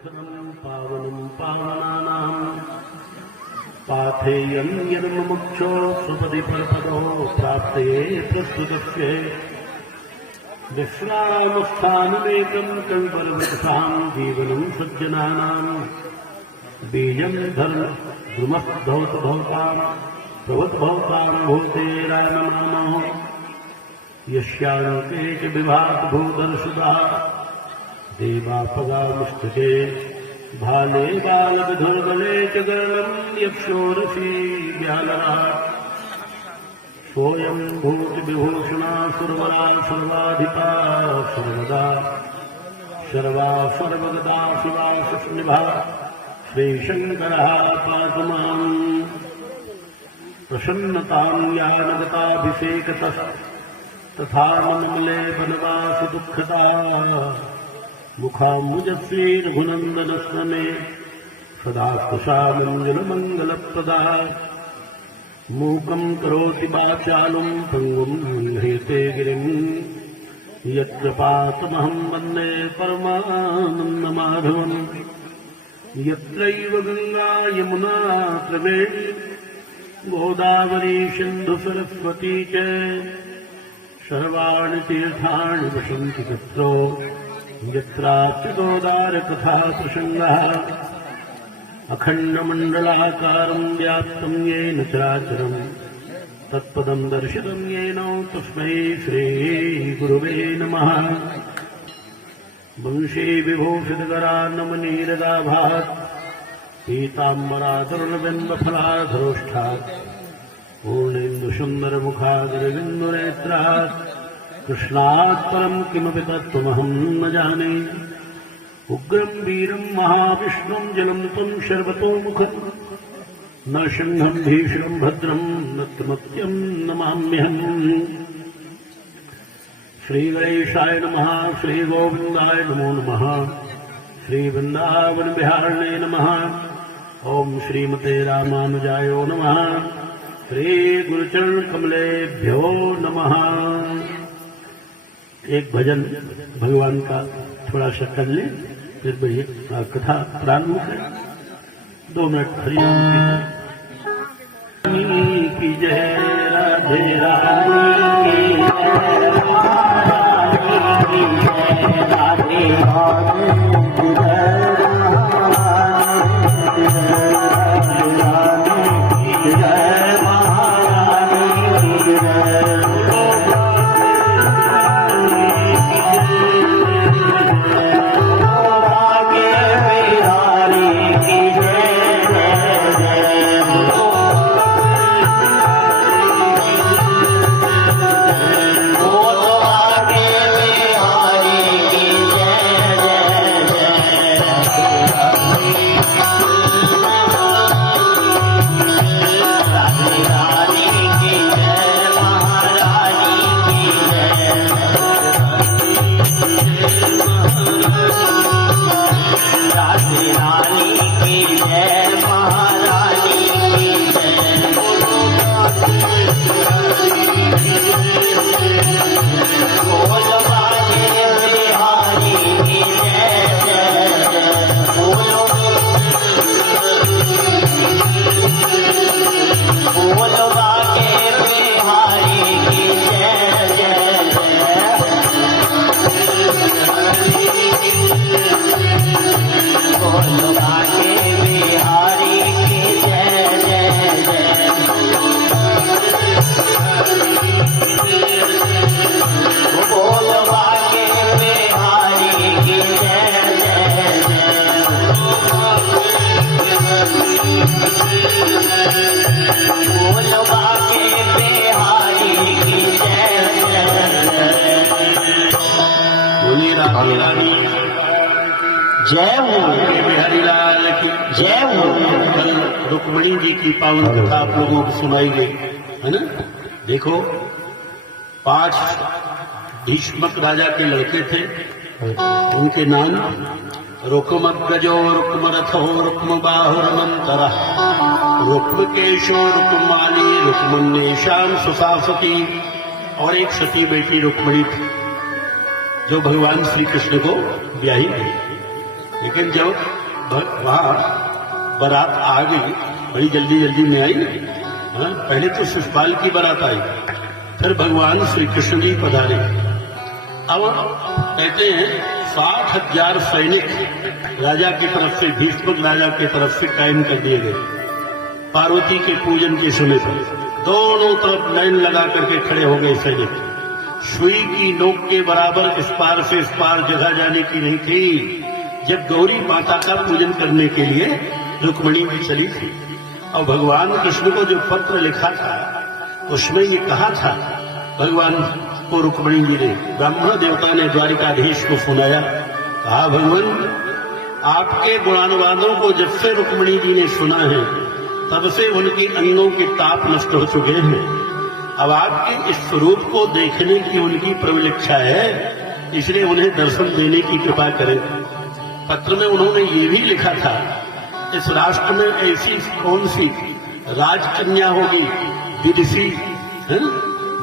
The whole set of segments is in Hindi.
पवित्रं पावनं पावनानां पाथेयं यन्मुमुक्षो सुपदि परपदो प्राप्तये प्रस्तुतस्य विश्रामस्थानमेकं कविपर्वतां जीवनं सज्जनानां बीजं धर्मद्रुमद्भवतभवतां प्रवद्भवतां भूते रामनामो यस्यान्ते च विभातभूतर्षुदा देवापगामुष्टके भाले बालविधुर्बले च गर्णं यक्षोरसी व्यालरा सोऽयं भूतिविभूषणा सुरवरा सर्वाधिपा सर्वदा सर्वा सर्वगदा शिवा सुष्णिभा श्रीशङ्करः पातु माम् प्रसन्नतां यानगताभिषेकतः तथा मनमले वनवासि दुःखदा मुखाम्बुजश्री रघुनन्दनस्ममे सदा कुशामञ्जलमङ्गलप्रदा मूकं करोति वाचालं पङ्गुं लङ्घयते गिरिं यत्कृपातमहं वन्दे परमानन्दमाधवम् यत्रैव गङ्गा यमुना त्रिवेणी गोदावरी सिन्धुसरस्वती च सर्वाणि तीर्थानि वसन्ति तत्रो यत्राच्युतोदारकथा प्रसङ्गः अखण्डमण्डलाकारं व्याप्तं येन चराचरं तत्पदं दर्शितं येन तस्मै श्रीगुरुवे नमः। वंशी विभूषितकरान्नमनीरदाभात् पीताम्बरातरुणबिम्बफलाधरोष्ठात् पूर्णेन्दुसुन्दरमुखादरबिन्दुनेत्रात् कृष्णात् परं किमपि तत्त्वमहं न जाने। उग्रं वीरं महाविष्णुं जलं तं शर्वतोमुखं नरसिंहं भीषणं भद्रं नतमत्यं नमाम्यहम्। श्रीगणेशाय नमः, श्रीगोविन्दाय नमो नमः, श्रीवृन्दावनविहारिणे नमः। ओम श्रीमते रामानुजाय नमः, श्रीगुरुचरणकमलेभ्यो नमः। एक भजन भगवान का थोड़ा सा कर ले, फिर भैया कथा प्रारंभ है। 2 मिनट हरिनाम की जय, राधे राधे राधे जय हो बिहारी लाल की जय हो। कल रुक्मिणी जी की पावन कथा आप लोगों को सुनाई गई है ना। देखो 5 भीष्मक राजा के लड़के थे, उनके नाम रुक्मग्रजो रुक्मरथो रुक्मबाहुरमंतरः रुक्मकेशो रुक्ममाली रुक्मन्येषां सुसासती, और एक सती बेटी रुक्मिणी थी जो भगवान श्री कृष्ण को ब्याही गई। लेकिन जब वहां बारात आ गई, बड़ी जल्दी जल्दी में आई। पहले तो शिशुपाल की बारात आई, फिर भगवान श्री कृष्ण जी पधारे। अब कहते हैं 60,000 सैनिक राजा की तरफ से, भीष्म राजा की तरफ से कायम कर दिए गए। पार्वती के पूजन के समय पर दोनों तरफ लाइन लगा करके खड़े हो गए सैनिक। सुई की नोक के बराबर इस पार से इस पार जगह जाने की नहीं थी। जब गौरी माता का पूजन करने के लिए रुक्मिणी भी चली थी और भगवान कृष्ण को जो पत्र लिखा था उसमें ये कहा था भगवान को, रुक्मिणी जी ने, ब्राह्मण देवता ने द्वारिकाधीश को सुनाया। कहा, भगवान आपके गुणानुवादों को जब से रुक्मिणी जी ने सुना है तब से उनकी अंगों के ताप नष्ट हो चुके हैं। अब आपके इस स्वरूप को देखने की उनकी प्रबल इच्छा है, इसलिए उन्हें दर्शन देने की कृपा करें। पत्र में उन्होंने ये भी लिखा था, इस राष्ट्र में ऐसी कौन सी राजकन्या होगी विदिशी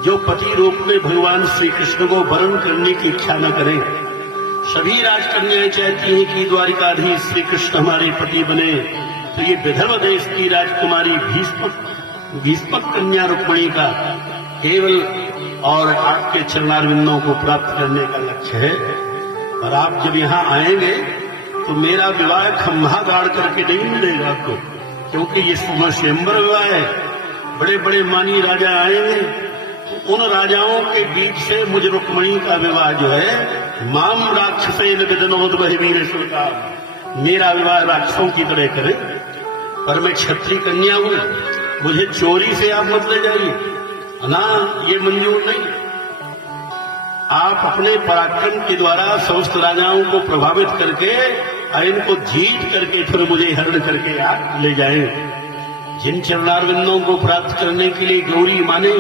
जो पति रूप में भगवान श्री कृष्ण को वरण करने की इच्छा न करें। सभी राजकन्याएं चाहती हैं कि द्वारिकाधीश श्री कृष्ण हमारे पति बने। तो ये विदर्भ देश की राजकुमारी भीष्मक कन्या रुक्मिणी का केवल और आपके चरणारविंदों को प्राप्त करने का लक्ष्य है। और आप जब यहाँ आएंगे तो मेरा विवाह खम्भा गाड़ करके नहीं मिलेगा आपको, क्योंकि ये स्वयंवर विवाह है। बड़े बड़े मानी राजा आएंगे, उन राजाओं के बीच से मुझ रुक्मिणी का विवाह जो है माम राक्षसेन विदनोद्वह वीर शुल्का, मेरा विवाह राक्षसों की तरह करे। पर मैं क्षत्रिय कन्या हूं, मुझे चोरी से आप मत ले जाइए ना, ये मंजूर नहीं। आप अपने पराक्रम के द्वारा समस्त राजाओं को प्रभावित करके इनको जीत करके फिर मुझे हरण करके आप ले जाएं। जिन चरणारविंदों को प्राप्त करने के लिए गौरी माँ ने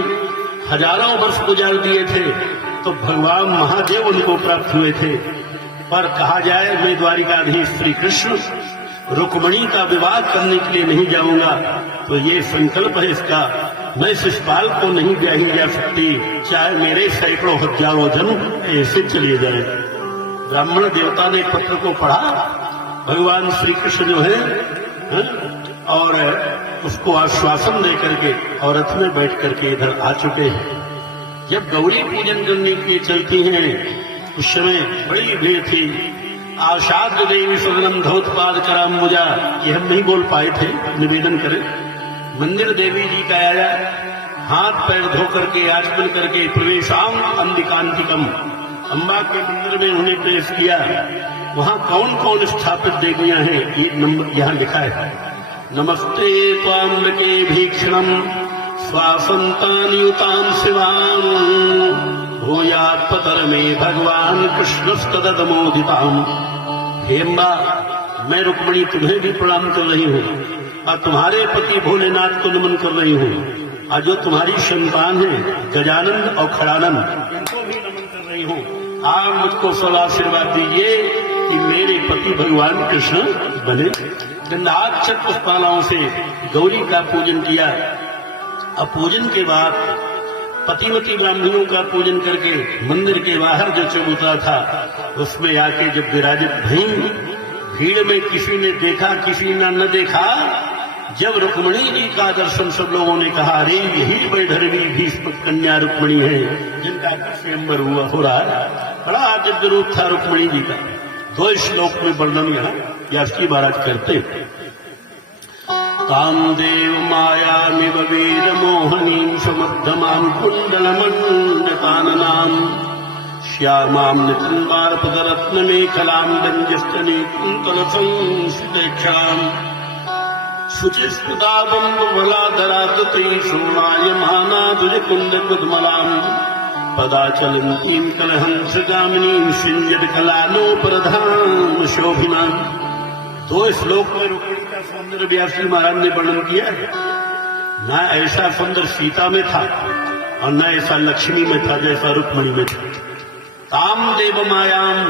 हजारों वर्ष गुजार दिए थे, तो भगवान महादेव उनको प्राप्त हुए थे। पर कहा जाए मैं द्वारिकाधीश श्री कृष्ण रुक्मिणी का विवाह करने के लिए नहीं जाऊंगा, तो ये संकल्प है इसका, मैं शिशुपाल को नहीं ब्याही जा सकती, चाहे मेरे सैकड़ों हजारों जन्म ऐसे चले जाए। ब्राह्मण देवता ने पत्र को पढ़ा, भगवान श्री कृष्ण जो है और उसको आश्वासन दे करके और रथ में बैठ करके इधर आ चुके हैं। जब गौरी पूजन करने के लिए चलती हैं उस समय बड़ी भीड़ थी। आशाद देवी सदनम धौतपाद कराम मुजा, ये हम नहीं बोल पाए थे, निवेदन करें। मंदिर देवी जी का आया, हाथ पैर धो करके आचमन करके प्रवेशाम अंधिकांतिकम, अम्बा के मंदिर में उन्हें प्रवेश किया। वहां कौन कौन स्थापित देवियां हैं ये नंबर यहाँ लिखा है। नमस्ते त्वाम्बके भीक्षणम स्वासंतानियुतां शिवां भूयात् पतर में भगवान कृष्णस्तदमोदिताम्। हे अम्बा, मैं रुक्मिणी तुम्हें भी प्रणाम कर रही हूँ और तुम्हारे पति भोलेनाथ को नमन कर रही हूँ, और जो तुम्हारी संतान है गजानन और खड़ानन इनको भी नमन कर रही हूँ। आप मुझको सदा आशीर्वाद दीजिए कि मेरे पति भगवान कृष्ण बने। गंधाक्षर पुष्पालाओं से गौरी का पूजन किया। अब पूजन के बाद पतिमती ब्राह्मणों का पूजन करके मंदिर के बाहर जो चबूतरा था उसमें आके जब विराजित भई, भीड़ में किसी ने देखा किसी ने न देखा। जब रुक्मिणी जी का दर्शन सब लोगों ने कहा, अरे यही वैधर्वी भीष्म कन्या रुक्मिणी है जिनका स्वयंवर हुआ हो रहा है। बड़ा दिव्य रूप था रुक्मिणी जी का। 2 श्लोक में वर्णन यहाँ व्यास जी महाराज करते। ताम देव मायामिव वीर मोहनीं समद्धमां कुंडलमण्डताननां श्यामां नितम्बारपदरत्नमेखलां गञ्जस्तने कुन्तलसंस्थितेक्षां शुचिस्फुटाबम्बलाधरादतैः शोणायमानादुजकुन्दकुद्मलां पदाचलन्तीं कलहंसगामिनीं सिञ्जतकलानोपरधां शोभिनां। 2 श्लोक में रुक्मिणी का सौंदर्य व्यास जी महाराज ने वर्णन किया है। न ऐसा सुंदर सीता में था और न ऐसा लक्ष्मी में था जैसा रुक्मिणी में था। ताम देव मायाम,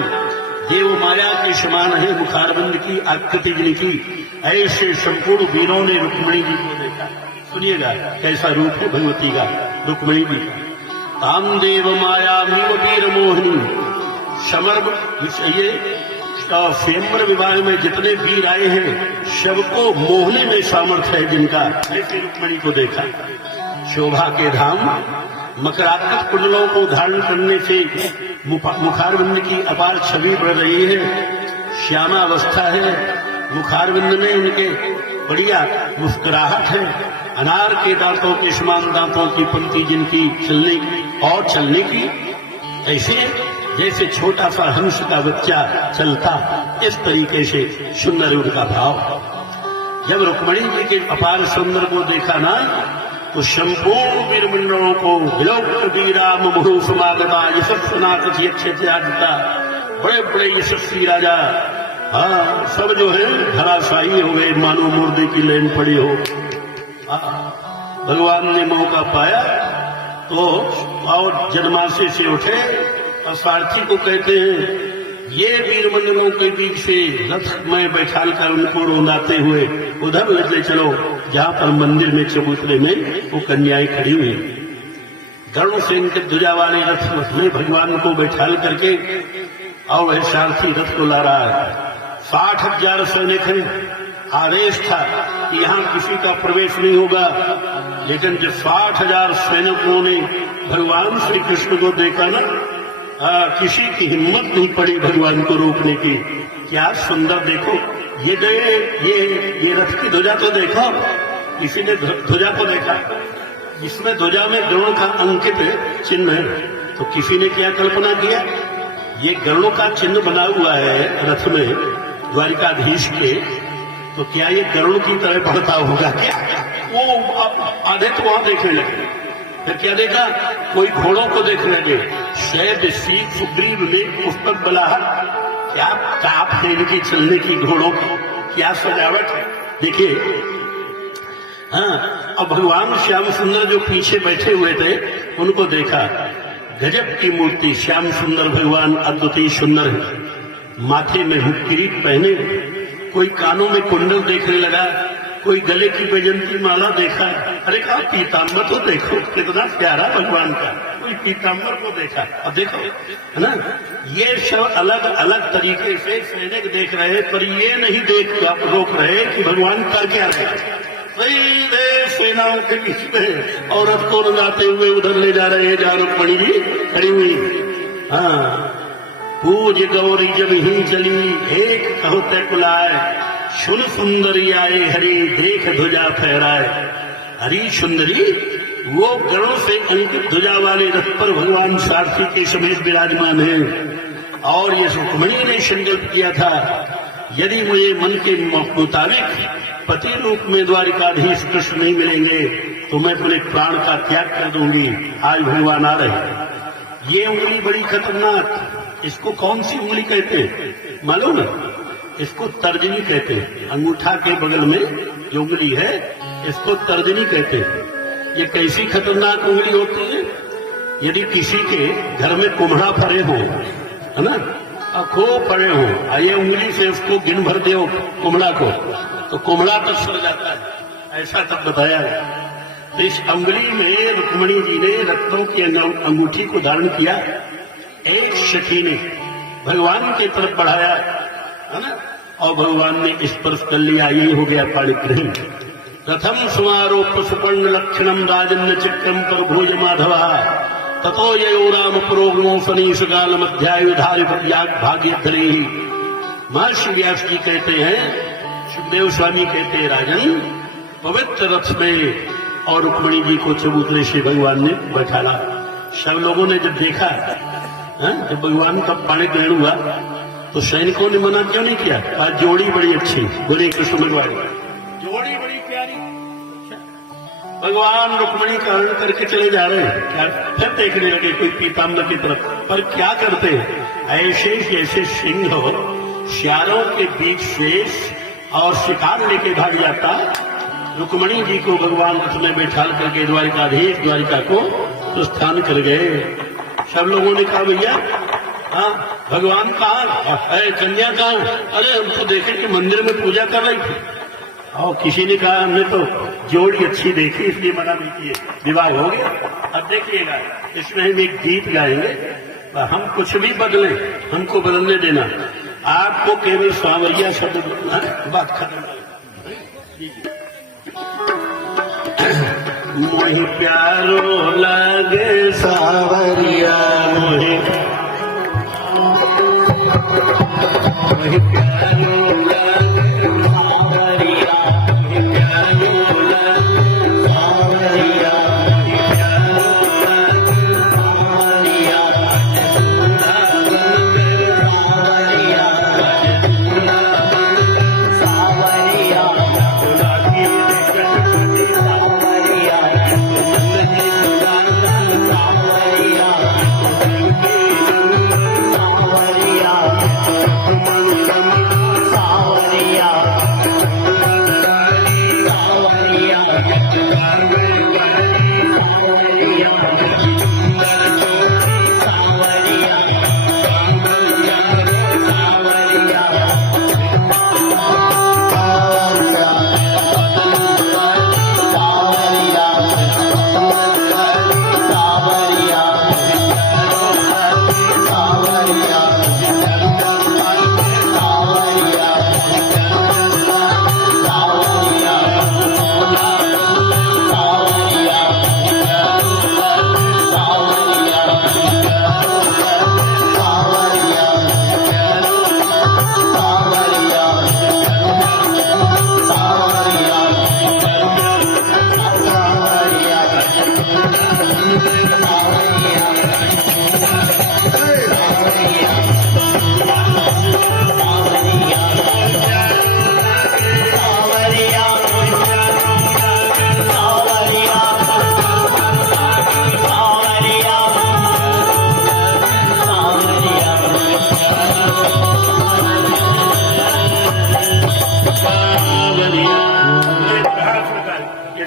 देव माया के समान है मुखारबंद की आकृति जिनकी, ऐसे संपूर्ण वीरों ने रुक्मिणी जी को देखा। सुनिएगा कैसा रूप है भगवती का, रुक्मिणी जी का। ताम देव माया वीर मोहिनी समर्प, ये स्वयंवर विवाह में जितने वीर आए हैं सबको मोहने में सामर्थ्य है जिनका, ऐसे रुक्मिणी को देखा। शोभा के धाम मकरात्मक कुंडलों को धारण करने से मुखारविंद की अपार छवि बढ़ रही है। श्यामा अवस्था है, मुखारविंद में उनके बढ़िया मुस्कुराहट है। अनार के दांतों के समान दांतों की पंक्ति जिनकी चलने की ऐसे जैसे छोटा सा हंस का बच्चा चलता, इस तरीके से सुंदर उनका भाव। जब रुक्मिणी जी के अपार सुंदर को देखा ना, तो संपूर्ण वीरमंडलों को विलोक राम मुहु समागता यशस्वनाथ यक्षता, बड़े बड़े यशस्वी राजा, हाँ सब जो है धराशायी हो गए, मानो मुर्दे की लेन पड़ी हो। भगवान ने मौका पाया तो और जन्माशय से उठे और सारथी को कहते हैं ये वीरमंडलों के बीच से रथ में बैठाल कर उनको रोंदाते हुए उधर ले चलो जहां पर मंदिर में चबूतरे में वो कन्याएं खड़ी हुई। गरुड़ सेन के ध्वजा वाले रथ में भगवान को बैठाल करके और वह सारथी रथ को ला रहा है। 60,000 सैनिक हैं। आदेश था कि यहाँ किसी का प्रवेश नहीं होगा, लेकिन जब 60,000 सैनिकों ने भगवान श्री कृष्ण को देखा ना, किसी की हिम्मत नहीं पड़ी भगवान को रोकने की। क्या सुंदर देखो, ये रथ की ध्वजा तो देखो। किसी ने ध्वजा को देखा, जिसमें ध्वजा में गरुड़ का अंकित चिन्ह है, तो किसी ने क्या कल्पना किया, ये गरुड़ का चिन्ह बना हुआ है रथ में द्वारिकाधीश के, तो क्या ये गरुड़ की तरह बढ़ता होगा क्या? वो आधे तो वहां देखने लगे। फिर क्या देखा, कोई घोड़ों को देखने लगे। शैद सीख सुग्रीव ने पुष्पक बलाहट, क्या ताप है इनकी चलने की, घोड़ों की क्या सजावट है देखिए। हाँ, अब भगवान श्याम सुंदर जो पीछे बैठे हुए थे उनको देखा। गजब की मूर्ति, श्याम सुंदर भगवान अद्वितीय सुंदर है। माथे में किरीट पहने, कोई कानों में कुंडल देखने लगा, कोई गले की वैजंती माला देखा। अरे कहा पीताम्बर तो देखो, कितना प्यारा भगवान का, कोई पीताम्बर को देखा। अब देखो है ना, ये सब अलग अलग तरीके से सैनिक देख रहे, पर ये नहीं रोक रहे कि भगवान का क्या है। सेनाओं के बीच में औरत को रुलाते हुए उधर ले जा रहे हैं, जहाँ रुक्मिणी जी खड़ी हुई। हाँ, पूज गौरी जब ही चली, एक कहो ते कुलाए, सुन सुंदरी आए हरि, देख ध्वजा फहराए। हरि सुंदरी, वो गरुड़ से अंकित ध्वजा वाले रथ पर भगवान सारथी के समेत विराजमान है। और ये रुक्मिणी ने संकल्प किया था, यदि मुझे मन के मुताबिक पति रूप में द्वारिकाधीश कृष्ण नहीं मिलेंगे तो मैं अपने प्राण का त्याग कर दूंगी। आज भगवान आ रहे। ये उंगली बड़ी खतरनाक, इसको कौन सी उंगली कहते हैं मालूम है? इसको तर्जनी कहते हैं। अंगूठा के बगल में जो उंगली है इसको तर्जनी कहते हैं। ये कैसी खतरनाक उंगली होती है? यदि किसी के घर में कुम्हड़ा फरे हो, है ना, खूब पड़े हो, ये उंगली से उसको गिन भर दो कुम्हड़ा को, तो कुम्हड़ा तो सड़ जाता है, ऐसा तब बताया है। तो इस उंगली में रुक्मिणी जी ने रत्नों की अंगूठी को धारण किया। एक सखी ने भगवान की तरफ बढ़ाया, है ना, और भगवान ने स्पर्श कर लिया। यही हो गया पाणिग्रहण। प्रथम समारोप सुपर्ण लक्षणम राजन्य चक्रम पर भोज माधवा, ततो यो राम पुरोगमो फनीश काल मध्यायुधारि भाग्यधरी। महर्षि व्यास जी कहते हैं, सुखदेव स्वामी कहते हैं, राजन पवित्र रथ में और रुक्मिणी जी को चबूतरे से भगवान ने बैठाला। सब लोगों ने जब देखा, जब भगवान का पाणिग्रहण हुआ, तो सैनिकों ने मना क्यों नहीं किया? आज जोड़ी बड़ी अच्छी, बोले कृष्ण भगवान, जोड़ी बड़ी प्यारी। भगवान रुक्मिणी का हरण करके चले जा रहे हैं, क्या फिर देखने लगे कोई पीताम्बर की तरफ। पर क्या करते हैं, ऐसे जैसे सिंह हो श्यारों के बीच से और शिकार लेके भाग जाता, रुक्मिणी जी को भगवान रथ में बैठाल करके द्वारिकाधीश द्वारिका को प्रस्थान कर गए। सब लोगों ने कहा, भैया भगवान कहाँ है, कन्या कहाँ? अरे हम तो देखे कि मंदिर में पूजा कर रही थी। और किसी ने कहा, हमने तो जोड़ी अच्छी देखी इसलिए मना नहीं किए, विवाह हो गया। अब देखिएगा, इसमें हम एक गीत गाएंगे, हम कुछ भी बदले, हमको बदलने देना। आपको केवल सांवरिया शब्द बोलना है, बात खत्म। मोहि प्यारो लागे सांवरिया, मोहि प्यारो लागे सांवरिया, मोहि प्यारो लागे सांवरिया, मोहि प्यारो लागे सांवरिया,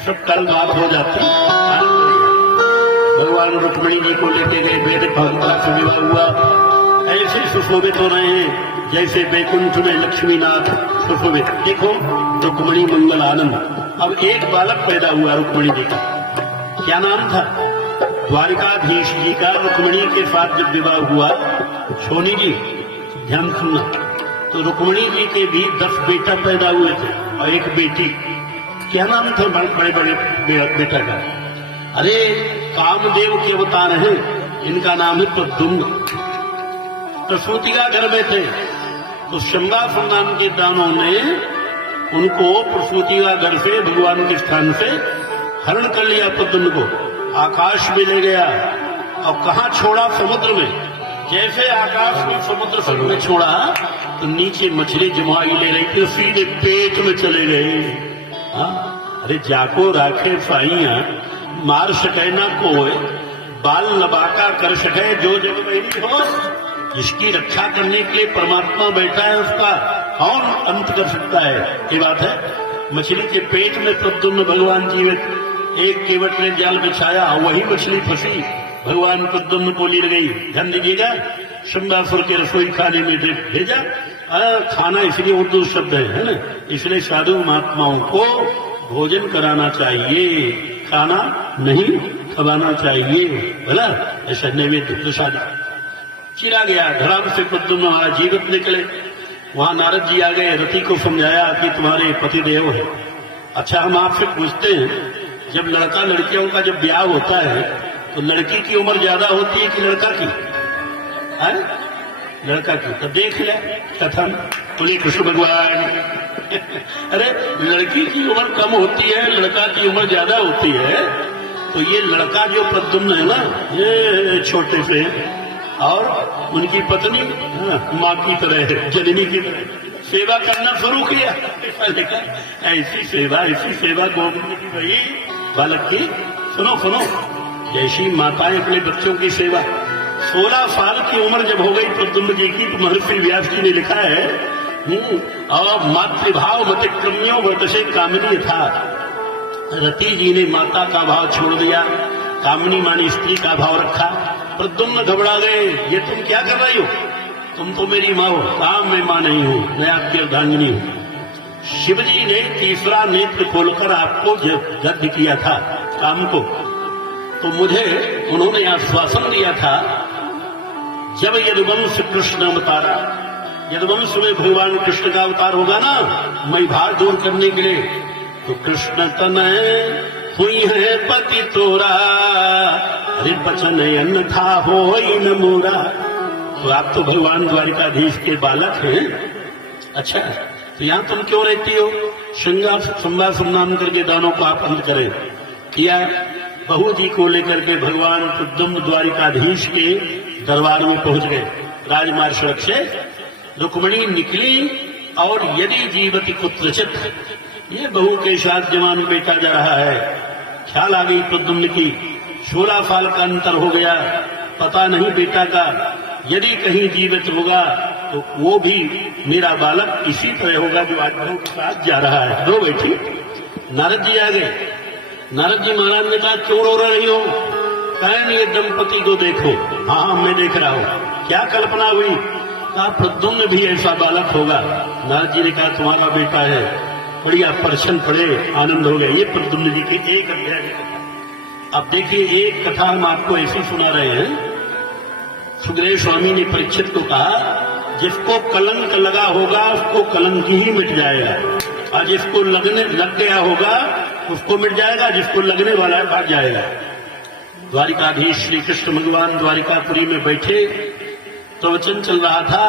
सब कल बात हो जाती। भगवान रुक्मिणी जी को लेते गए, वेद भगवान से विवाह हुआ, ऐसे सुशोभित हो रहे हैं जैसे बैकुंठ में लक्ष्मीनाथ सुशोभित। देखो रुक्मिणी मंगल आनंद। अब एक बालक पैदा हुआ रुक्मिणी जी का, क्या नाम था? द्वारिकाधीश जी का रुक्मिणी के साथ जब विवाह हुआ, सोनी जी ध्यान सुनना, तो रुक्मिणी जी के भी 10 बेटा पैदा हुए थे और एक बेटी। क्या नाम था बड़े बड़े बेटा का? अरे कामदेव के अवतार हैं, इनका नाम है प्रद्युम्न। प्रसूतिका घर में थे तो शंबासुर नाम के दानों ने उनको प्रसूतिका घर से भगवान के स्थान से हरण कर लिया। प्रद्युम्न को आकाश में ले गया और कहाँ छोड़ा? समुद्र में। जैसे आकाश में समुद्र में छोड़ा तो नीचे मछली जमाई ले रही थी, सीधे पेट में चले गए। अरे जाको राखे साइया, मार सके ना कोई, बाल लबाका कर सके जो जग बैरी हो। जिसकी रक्षा करने के लिए परमात्मा बैठा है, उसका कौन अंत कर सकता है? ये बात है। मछली के पेट में प्रद्युम्न भगवान जीवित, एक केवट ने जाल बिछाया, वही मछली फंसी, भगवान प्रद्युम्न को ले गई। ध्यान दीजिएगा, शंबासुर के रसोई खाने में भेजा। खाना इसलिए उर्दू शब्द है ना, इसलिए साधु महात्माओं को भोजन कराना चाहिए, खाना नहीं खवाना चाहिए, बोला ऐसा नैवेद्य प्रसाद। चिरा गया, धड़ाम से प्रद्युम्न महाराज जीवित निकले। वहां नारद जी आ गए, रति को समझाया कि तुम्हारे पति देव है। अच्छा हम आपसे पूछते हैं, जब लड़का लड़कियों का जब ब्याह होता है तो लड़की की उम्र ज्यादा होती है कि लड़का की? है लड़का की। तो देख ले कथन, बोले कृष्ण भगवान अरे लड़की की उम्र कम होती है, लड़का की उम्र ज्यादा होती है। तो ये लड़का जो प्रद्युम्न है ना, ये छोटे से, और उनकी पत्नी माँ की तरह है, जननी की तरह सेवा करना शुरू किया। ऐसी सेवा गोविंद की भाई बालक की। सुनो सुनो, जैसी माताएं अपने बच्चों की सेवा। 16 साल की उम्र जब हो गई प्रद्युम्न जी की, तो महर्षि व्यास जी ने लिखा है, और मातृभाव मतिक्रम्यो वर्तसे कामिनी था। रति जी ने माता का भाव छोड़ दिया, कामिनी मानी स्त्री का भाव रखा। प्रद्युम्न घबरा गए, ये तुम क्या कर रही हो? तुम तो मेरी माँ हो, काम में माँ नहीं हूँ, मैं आपकी अर्धांगिनी हूँ। शिवजी ने तीसरा नेत्र खोलकर आपको जब्त किया था काम को, तो मुझे उन्होंने आश्वासन दिया था, जब यदुवंश कृष्ण अवतारा, यदुवंश में भगवान कृष्ण का अवतार होगा ना, मैं भार दूर करने के लिए, तो कृष्ण तनय हुई है पति तोरा, अरे बचन अन्न था हो न मोरा। तो आप तो भगवान द्वारिकाधीश के बालक हैं। अच्छा, तो यहाँ तुम क्यों रहती हो? श्रृंगार संवाद संनाम करके दानों को आप अंत करें किया। बहू जी को लेकर के भगवान प्रद्युम्न द्वारिकाधीश के दरबार में पहुंच गए। राजमार्ग सड़क से रुक्मिणी निकली और यदि जीवती कुत्रचित, ये बहू के साथ जवान बेटा जा रहा है। ख्याल आ गई प्रद्युम्न की, 16 साल का अंतर हो गया, पता नहीं बेटा का, यदि कहीं जीवित होगा तो वो भी मेरा बालक इसी तरह होगा जो आज बहू के साथ जा रहा है। रो बैठी। नारद जी आ गए। नारद जी महाराज ने कहा क्यों रो रही हो? कहें ये दंपति को देखो। हाँ मैं देख रहा हूँ। क्या कल्पना हुई? कहा प्रद्युम्न भी ऐसा बालक होगा। नारद जी ने कहा तुम्हारा बेटा है। बढ़िया प्रश्न पड़े, आनंद हो गया। ये प्रद्युम्न जी की एक अध्याय की कथा। अब देखिए, एक कथा हम आपको ऐसी सुना रहे हैं। सुखदेव स्वामी ने परीक्षित को कहा जिसको कलंक लगा होगा उसको कलंक ही मिट जाएगा, और जिसको लग गया होगा उसको मिट जाएगा, जिसको लगने वाला है भाग जाएगा। द्वारिकाधीश श्री कृष्ण भगवान द्वारिकापुरी में बैठे, प्रवचन चल रहा था।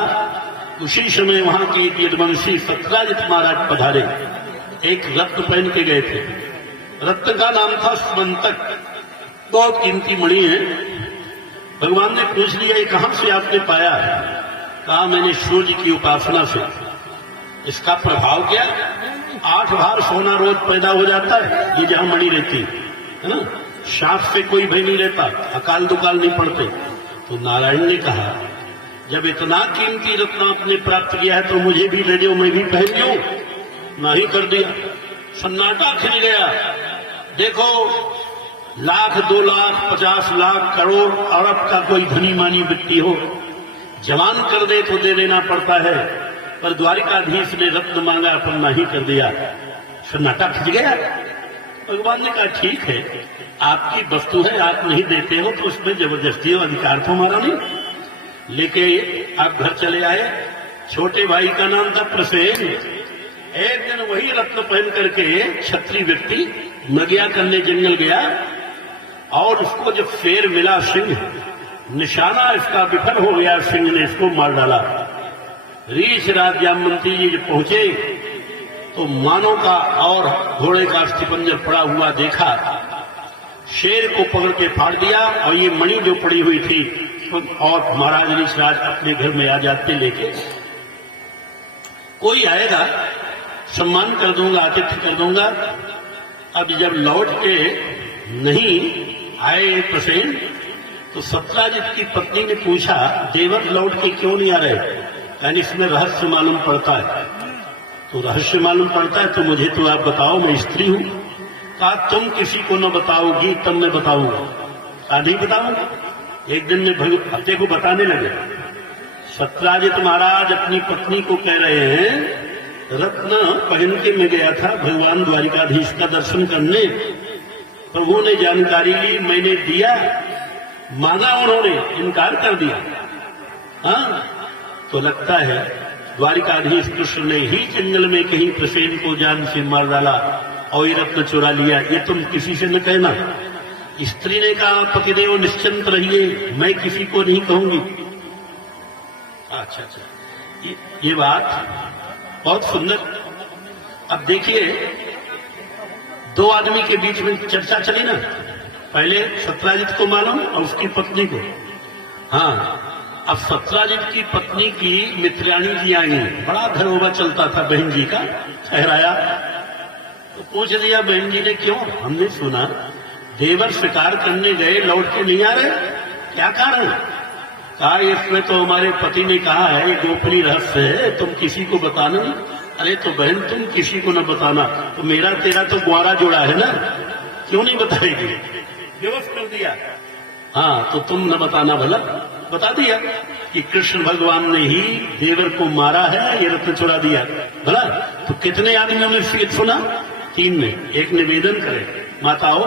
उसी समय वहां के यदुवंशी सत्राजित महाराज पधारे। एक रत्न पहन के गए थे। रत्न का नाम था स्वंतक, बहुत कीमती मणि है। भगवान ने पूछ लिया ये कहां से आपने पाया? कहा मैंने सूर्य की उपासना से। इसका प्रभाव क्या? 8 बार सोना रोज पैदा हो जाता है, ये जहां मणि रहती है ना। सांप से कोई भय नहीं रहता, अकाल दुकाल नहीं पड़ते। तो नारायण ने कहा जब इतना कीमती रत्न आपने प्राप्त किया है तो मुझे भी दे दो, मैं भी पहन लूं। नहीं कर दिया। सन्नाटा खिल गया। देखो, 1,00,000, 2,00,000, 50 लाख, करोड़, अरब का कोई धनी मानी व्यक्ति हो, जवान कर दे तो दे देना पड़ता है, पर द्वारिकाधीश ने रत्न मांगा पर नहीं कर दिया। सन्नाटा खिंच गया। भगवान ने कहा ठीक है, आपकी वस्तु है, आप नहीं देते हो तो उसमें जबरदस्ती और अधिकार तो हमारा नहीं। लेके आप घर चले आए। छोटे भाई का नाम था प्रसेन। एक दिन वही रत्न पहन करके क्षत्रिय व्यक्ति मगिया करने जंगल गया, और उसको जब शेर मिला, सिंह, निशाना इसका विफल हो गया, सिंह ने इसको मार डाला। रीछ राज्य मंत्री जी जब पहुंचे तो मानव का और घोड़े का अस्थिपंजर पड़ा हुआ देखा। शेर को पकड़ के फाड़ दिया, और ये मणि जो पड़ी हुई थी, और महाराज ऋषराज अपने घर में आ जाते लेके। कोई आएगा सम्मान कर दूंगा, आतिथ्य कर दूंगा। अब जब लौट के नहीं आए प्रसेन, तो सत्राजित की पत्नी ने पूछा देवर लौट के क्यों नहीं आ रहे? यानी इसमें रहस्य मालूम पड़ता है। तो रहस्य मालूम पड़ता है तो मुझे तो आप बताओ, मैं स्त्री हूं। कहा तुम किसी को न बताओगी तब मैं बताऊंगा। कहा नहीं बताऊंगा। एक दिन में भक्ते को बताने लगे। सत्राजित महाराज अपनी पत्नी को कह रहे हैं रत्न पहन के मैं गया था भगवान द्वारिकाधीश का दर्शन करने। प्रभु ने जानकारी ली, मैंने दिया, मांगा, उन्होंने इनकार कर दिया। हाँ, तो लगता है द्वारिकाधीश कृष्ण ने ही जंगल में कहीं प्रसेन को जान से मार डाला और ये रत्न चुरा लिया। ये तुम किसी से न कहना। स्त्री ने कहा पतिदेव निश्चिंत रहिए, मैं किसी को नहीं कहूंगी। अच्छा, ये बात बहुत सुंदर। अब देखिए, 2 आदमी के बीच में चर्चा चली ना, पहले सत्राजित को मालूम और उसकी पत्नी को। हाँ, अब सत्राजित की पत्नी की मित्राणी जी आई। बड़ा घरोबा चलता था बहन जी का, ठहराया तो पूछ दिया बहन जी ने क्यों? हमने सुना देवर शिकार करने गए, लौट के नहीं आ रहे, क्या कारण? कहा इसमें तो हमारे पति ने कहा है ये गोपनीय रहस्य है, तुम किसी को बताना। अरे तो बहन तुम किसी को न बताना, तो मेरा तेरा तो ग्वारा जोड़ा है ना, क्यों नहीं बताएगी? दिवस कर दिया। हाँ, तो तुम न बताना भला। बता दिया कि कृष्ण भगवान ने ही देवर को मारा है, ये रत्न चुरा दिया। भला तो कितने आदमियों ने सुना? 3 ने। एक निवेदन करे, माताओं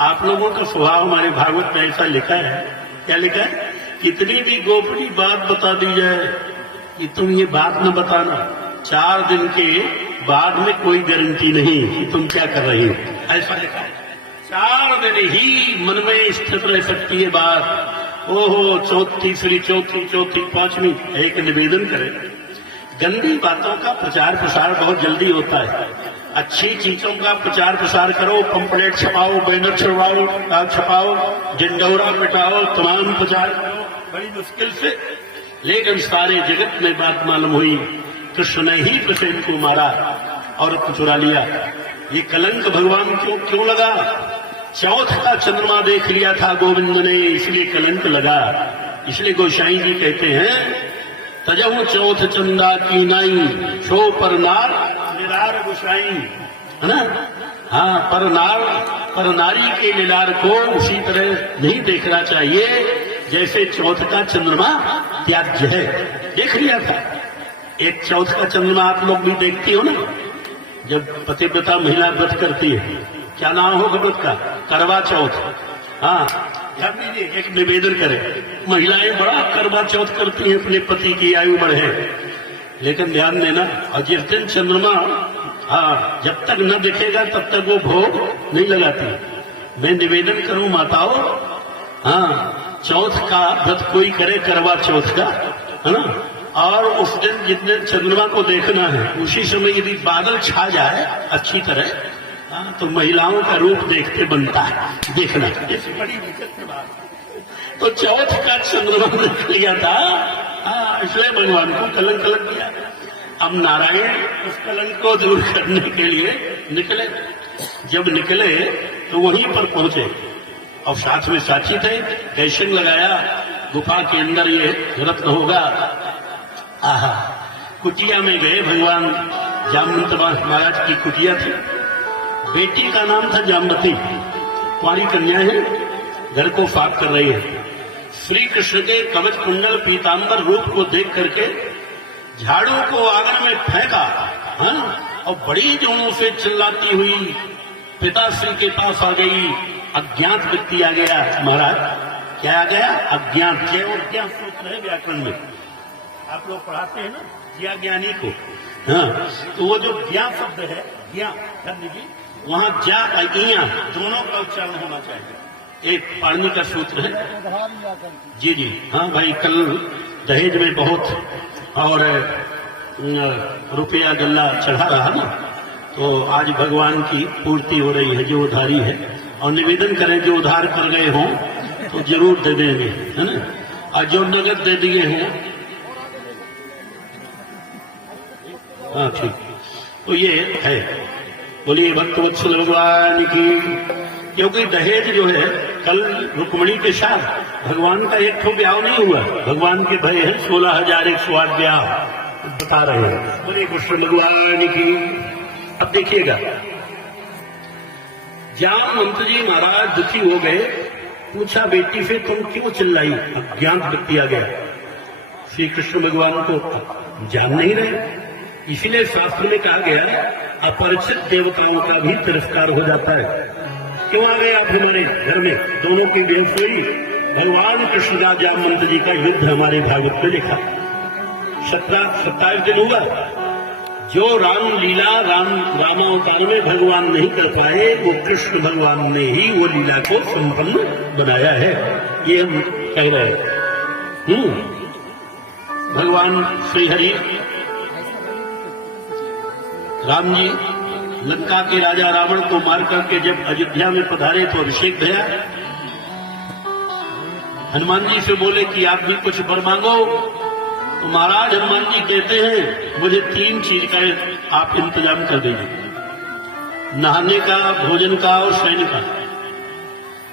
आप लोगों का स्वभाव हमारे भागवत में ऐसा लिखा है। क्या लिखा है? कितनी भी गोपनीय बात बता दी जाए, कि तुम ये बात न बताना, 4 दिन के बाद में कोई गारंटी नहीं कि तुम क्या कर रही हो, ऐसा लिखा है। 4 दिन ही मन में स्थित रह सकती है बात। ओहो, तीसरी, चौथी, 5वीं एक निवेदन करें, गंदी बातों का प्रचार प्रसार बहुत जल्दी होता है। अच्छी चीजों का प्रचार प्रसार करो, पंपलेट छपाओ, बैनर छपाओ, झंडोरा मिटाओ, तमाम प्रचार करो बड़ी मुश्किल से। लेकिन सारे जगत में बात मालूम हुई, कृष्ण ने ही प्रसेन को मारा और चुरा लिया। ये कलंक भगवान क्यों लगा? चौथ का चंद्रमा देख लिया था गोविंद ने, इसलिए कलंक लगा। इसलिए गोसाई जी कहते हैं, तजहु चौथ चंदा की नाई, शो पर नार निरार गोसाई, है ना। हाँ, पर नारी के निरार को उसी तरह नहीं देखना चाहिए जैसे चौथ का चंद्रमा त्याज्य है। देख लिया था। एक चौथ का चंद्रमा आप लोग भी देखती हो ना, जब पतिव्रता महिला व्रत करती है, क्या नाम होगा व्रत का? करवा चौथ। हाँ, ध्यान दीजिए, एक निवेदन करें, महिलाएं बड़ा करवा चौथ करती हैं अपने पति की आयु बढ़े, लेकिन ध्यान देना, और जिस दिन चंद्रमा जब तक न दिखेगा तब तक वो भोग नहीं लगाती। मैं निवेदन करूं माताओं, चौथ का व्रत कोई करे, करवा चौथ का, है ना, और उस दिन जितने चंद्रमा को देखना है, उसी समय यदि बादल छा जाए अच्छी तरह, तो महिलाओं का रूप देखते बनता है, देखना। ये बड़ी दिक्कत की बात। तो चौथ का चंद्रमा देख लिया था, इसलिए भगवान को कलंक लग गया। अब नारायण उस कलंक को दूर करने के लिए निकले। जब निकले तो वहीं पर पहुंचे और साथ में साथी थे। कैशन लगाया, गुफा के अंदर ये रत्न होगा। आहा, कुटिया में गए। भगवान जामवंत महाराज की कुटिया थी। बेटी का नाम था जामवती, कुंवारी कन्या है, घर को साफ कर रही है। श्री कृष्ण के कवच कुंडल पीतांबर रूप को देख करके झाड़ू को आंगन में फेंका, और बड़ी जोरों से चिल्लाती हुई पिताश्री के पास आ गई। अज्ञात व्यक्ति आ गया। महाराज, क्या आ गया? अज्ञात। जय और क्या सूत्र है व्याकरण में, आप लोग पढ़ाते हैं ना, ज्ञा ज्ञानी को। तो वो जो ज्ञा शब्द है, ज्ञा कर लीजिए, वहां जा इया दोनों का उच्चारण होना चाहिए। एक पाणिनि का सूत्र है। जी जी, हाँ भाई, कल दहेज में बहुत और रुपया गल्ला चढ़ा रहा ना, तो आज भगवान की पूर्ति हो रही है जो उधारी है। और निवेदन करें, जो उधार कर गए हों तो जरूर दे देंगे, है ना, और जो नगद दे दिए हों, हाँ ठीक। तो ये है, बोलिए भक्तवत्सल भगवान की। क्योंकि दहेज जो है, कल रुक्मिणी के साथ भगवान का एक ठो ब्याह नहीं हुआ। भगवान के भय है 16,108 ब्याह बता रहे हैं। बोलिए कृष्ण भगवान की। अब देखिएगा, जामवंत जी महाराज दुखी हो गए। पूछा बेटी से, तुम क्यों चिल्लाई? अज्ञात व्यक्ति आ गया। श्री कृष्ण भगवान को जान नहीं रहे, इसीलिए शास्त्र में कहा गया अपरिचित देवताओं का भी तिरस्कार हो जाता है। क्यों आ गए आप हमारे घर में? दोनों की बेहोश हुई। भगवान कृष्ण का जामवंत जी का युद्ध हमारे भागवत में लिखा। 27 दिन हुआ। जो राम लीला रामावतार में भगवान नहीं कर पाए, वो कृष्ण भगवान ने ही वो लीला को संपन्न बनाया है, ये हम कह रहे हैं। भगवान श्रीहरि राम जी लंका के राजा रावण को मार करके जब अयोध्या में पधारे तो अभिषेक भया। हनुमान जी से बोले कि आप भी कुछ वर मांगो। तो महाराज हनुमान जी कहते हैं, मुझे 3 चीज का आप इंतजाम कर दीजिए, नहाने का, भोजन का और शयन का।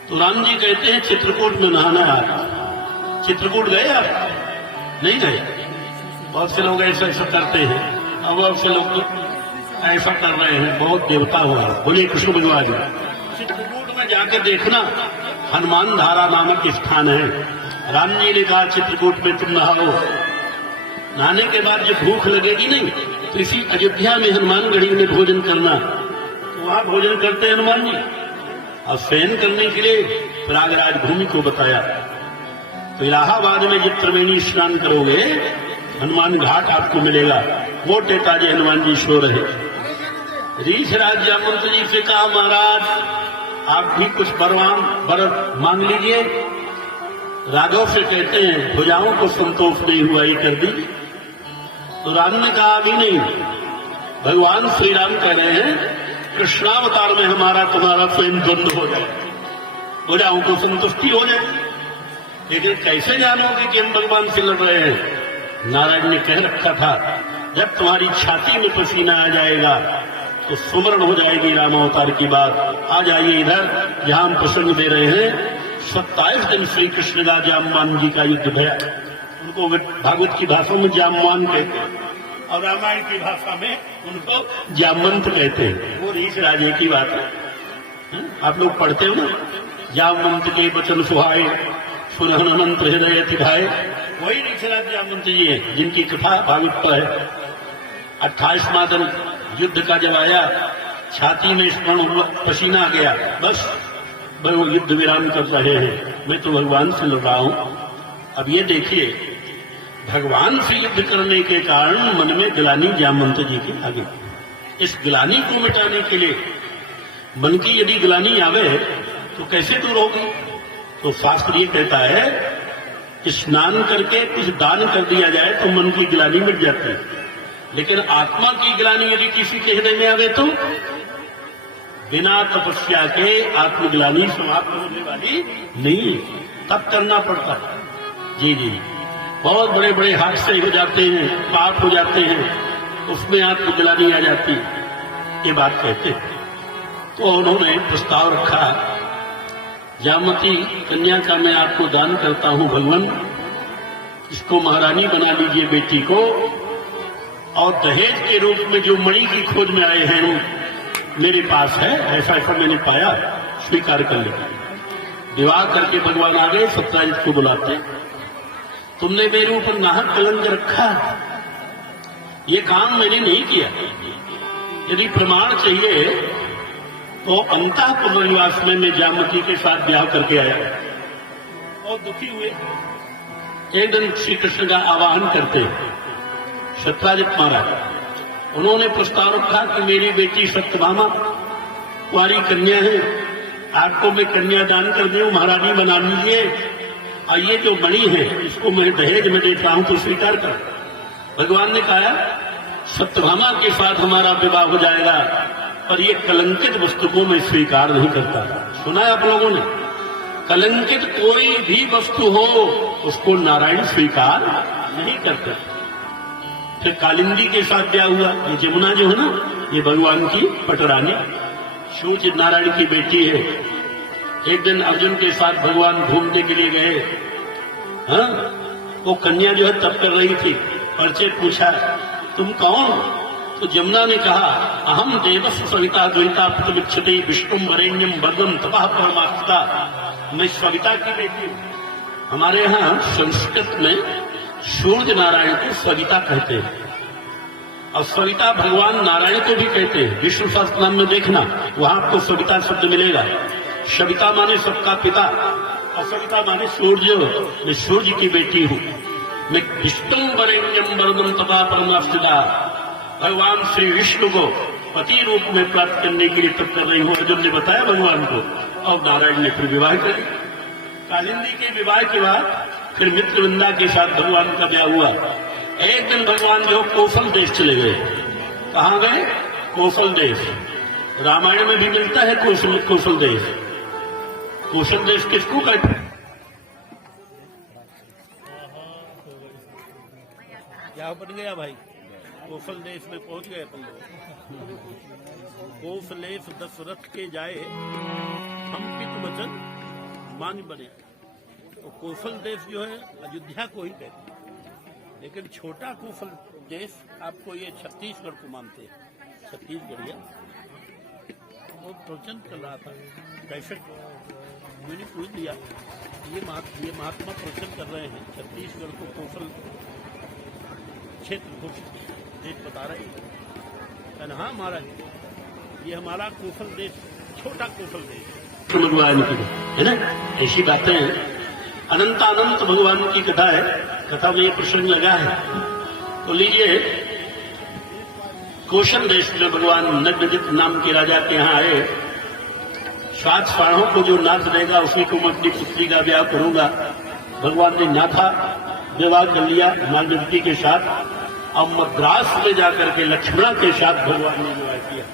तो राम जी कहते हैं, चित्रकूट में नहाना है। चित्रकूट गए आप? नहीं गए? बहुत से लोग ऐसा करते हैं, अब बहुत से लोग ऐसा कर रहे हैं, बहुत देवता हुआ। बोलिए कृष्ण भगवान। चित्रकूट में जाकर देखना, हनुमान धारा नामक स्थान है। राम जी ने कहा, चित्रकूट में तुम नहाओ। नहाने के बाद जब भूख लगेगी नहीं, तो इसी अयोध्या में हनुमानगढ़ी में भोजन करना। तो वहां भोजन करते हनुमान जी। और शयन करने के लिए प्रयागराज भूमि को बताया। तो इलाहाबाद में जब त्रिवेणी स्नान करोगे हनुमान घाट आपको मिलेगा, मोटे ताजे हनुमान जी सो रहे। ऋषिराज जामवंत जी से कहा, महाराज आप भी कुछ वर मांग लीजिए। राघव से कहते हैं भुजाओं को संतोष नहीं हुआ, ये कर दी। तो राम ने कहा अभी नहीं, भगवान श्री राम कह रहे हैं कृष्णावतार में हमारा तुम्हारा स्वयं द्वंद्व हो जाए, भुजाओं को संतुष्टि हो जाए। लेकिन कैसे जानोगे कि हम भगवान से लड़ रहे हैं? नारायण ने कह रखा था जब तुम्हारी छाती में पसीना आ जाएगा तो सुमरण हो जाएगी रामावतार की बात। आ जाइए इधर जहां हम प्रसंग दे रहे हैं। 27 दिन श्री कृष्ण का जामवान जी का युद्ध भया। उनको भागवत की भाषा में जामवान कहते हैं और रामायण की भाषा में उनको जामवंत कहते हैं। वो ऋषि राजे की बात है। आप लोग पढ़ते हो ना, जामवंत के वचन सुहाए सुनहन अनंत हृदय तिभाए। वही ऋषिराज जामवंत जी है जिनकी कथा भागवत पर है। 28वां दिन युद्ध का जब आया, छाती में स्मरण पसीना आ गया, बस वो युद्ध विराम कर रहे हैं, मैं तो भगवान से लड़ रहा हूं। अब ये देखिए, भगवान से युद्ध करने के कारण मन में ग्लानि जामवंत जी के आगे। इस ग्लानि को मिटाने के लिए, मन की यदि ग्लानि आवे तो कैसे दूर होगी? तो शास्त्र ये कहता है कि स्नान करके कुछ दान कर दिया जाए तो मन की ग्लानि मिट जाती है। लेकिन आत्मा की ग्लानि यदि किसी के हृदय में आवे तो बिना तपस्या के आत्मग्लानि समाप्त होने वाली नहीं, तब करना पड़ता है। जी जी, बहुत बड़े बड़े हादसे हो जाते हैं, पाप हो जाते हैं, उसमें आत्मग्लानि आ जाती है, ये बात कहते हैं। तो उन्होंने प्रस्ताव रखा, जामवती कन्या का मैं आपको दान करता हूं भगवान, इसको महारानी बना लीजिए बेटी को, और दहेज के रूप में जो मणि की खोज में आए हैं मेरे पास है, ऐसा ऐसा मैंने पाया, स्वीकार कर लिया। विवाह करके भगवान आ गए, सत्यजित को बुलाते, तुमने मेरे ऊपर नाहक कलंक रखा, ये काम मैंने नहीं किया। यदि प्रमाण चाहिए तो अंतःपुर निवास में मैं जामवती के साथ ब्याह करके आया और दुखी हुए। एक दिन श्री कृष्ण का आवाहन करते सत्यजित महाराज, उन्होंने प्रस्ताव रखा कि मेरी बेटी सत्यभामा कुंवारी कन्या है, आपको मैं कन्या दान कर दूं, महारानी बना लीजिए, और ये जो मणि है इसको मैं दहेज में देता हूं तो स्वीकार कर। भगवान ने कहा सत्यभामा के साथ हमारा विवाह हो जाएगा, पर ये कलंकित वस्तु को मैं स्वीकार नहीं करता। सुना है आप लोगों ने? कलंकित कोई भी वस्तु हो उसको नारायण स्वीकार नहीं करते। फिर कालिंदी के साथ क्या हुआ? ये जमुना जो है ना, ये भगवान की पटरानी सूर्य नारायण की बेटी है। एक दिन अर्जुन के साथ भगवान घूमने के लिए गए, हाँ, वो कन्या जो है तप कर रही थी, परिचय पूछा तुम कौन? तो जमुना ने कहा अहम देवस्व सविता द्वैता पुत्रमिच्छते विष्णु वरेण्यम वर्गम तपः परमात्मा, मैं सविता की बेटी हूं। हमारे यहाँ संस्कृत में सूर्य नारायण को सविता कहते हैं, और सविता भगवान नारायण को भी कहते हैं। विष्णु सहस्त्रनाम में देखना, वहां आपको सविता शब्द मिलेगा। सविता माने सबका पिता, और सविता माने सूर्य। मैं सूर्य की बेटी हूं, मैं विष्णु वरेण्यम वर्गम तपः परमात्मा, भगवान श्री विष्णु को पति रूप में प्राप्त करने के लिए तप कर रही हूं। अर्जुन ने बताया भगवान को, और नारायण ने फिर विवाह कर। कालिंदी के विवाह के बाद फिर मित्रवृंदा के साथ भगवान का ब्याह हुआ। एक दिन भगवान जो कौशल देश चले गए। कहाँ गए? कौशल देश। रामायण में भी मिलता है कौशल देश। कौशल देश किसको कहते हैं? क्या बन गया भाई? कौशल देश में पहुंच गए अपन लोग। कौशलेश दशरथ के जाए, हम पितु वचन मान बने। तो कौशल देश जो है अयोध्या को ही कहते हैं, लेकिन छोटा कौशल देश आपको ये छत्तीसगढ़ को मानते हैं। छत्तीसगढ़िया वो प्रवचन चल रहा था, कैसे मैंने पूछ लिया, ये महात्मा प्रवचन कर रहे हैं, छत्तीसगढ़ को कौशल क्षेत्र देश बता रहे हैं। हाँ महाराज, ये हमारा कौशल देश, छोटा कौशल देश भगवान की है ना। ऐसी बातें हैं। अनंत भगवान की कथा है। कथा में ये प्रसंग लगा है तो लीजिए, कौशल देश में भगवान नग्नजित नाम के राजा के यहाँ आए। 7 साढ़ों को जो नाथ देगा उसी को मैं अपनी पुत्री का ब्याह करूंगा। भगवान ने नाथा, विवाह कर लिया नागवती के साथ। अब मद्रास में जाकर के लक्ष्मणा के साथ भगवान ने विवाह किया।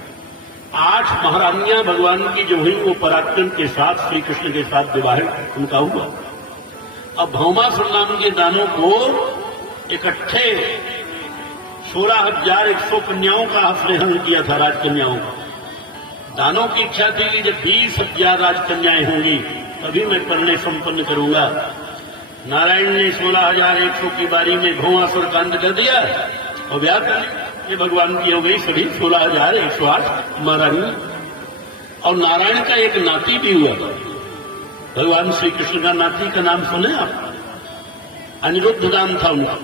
8 महारानियां भगवान की जो हुई वो पराक्रम के साथ श्री कृष्ण के साथ विवाह उनका हुआ। अब भौमासुर नाम के दानों को इकट्ठे 16,100 कन्याओं का आश्रय किया था, राजकन्याओं का। दानों की इच्छा थी कि जब 20,000 राजकन्याएं होंगी तभी मैं करने संपन्न करूंगा। नारायण ने 16,100 की बारी में भौमासुर का अंत कर दिया और ब्याह कर लिया। ये भगवान की हो गई सभी 16,108 महारानी। और नारायण का एक नाती भी हुआ। भगवान श्री कृष्ण का नाती का नाम सुने आप? अनिरुद्ध नाम था उनका।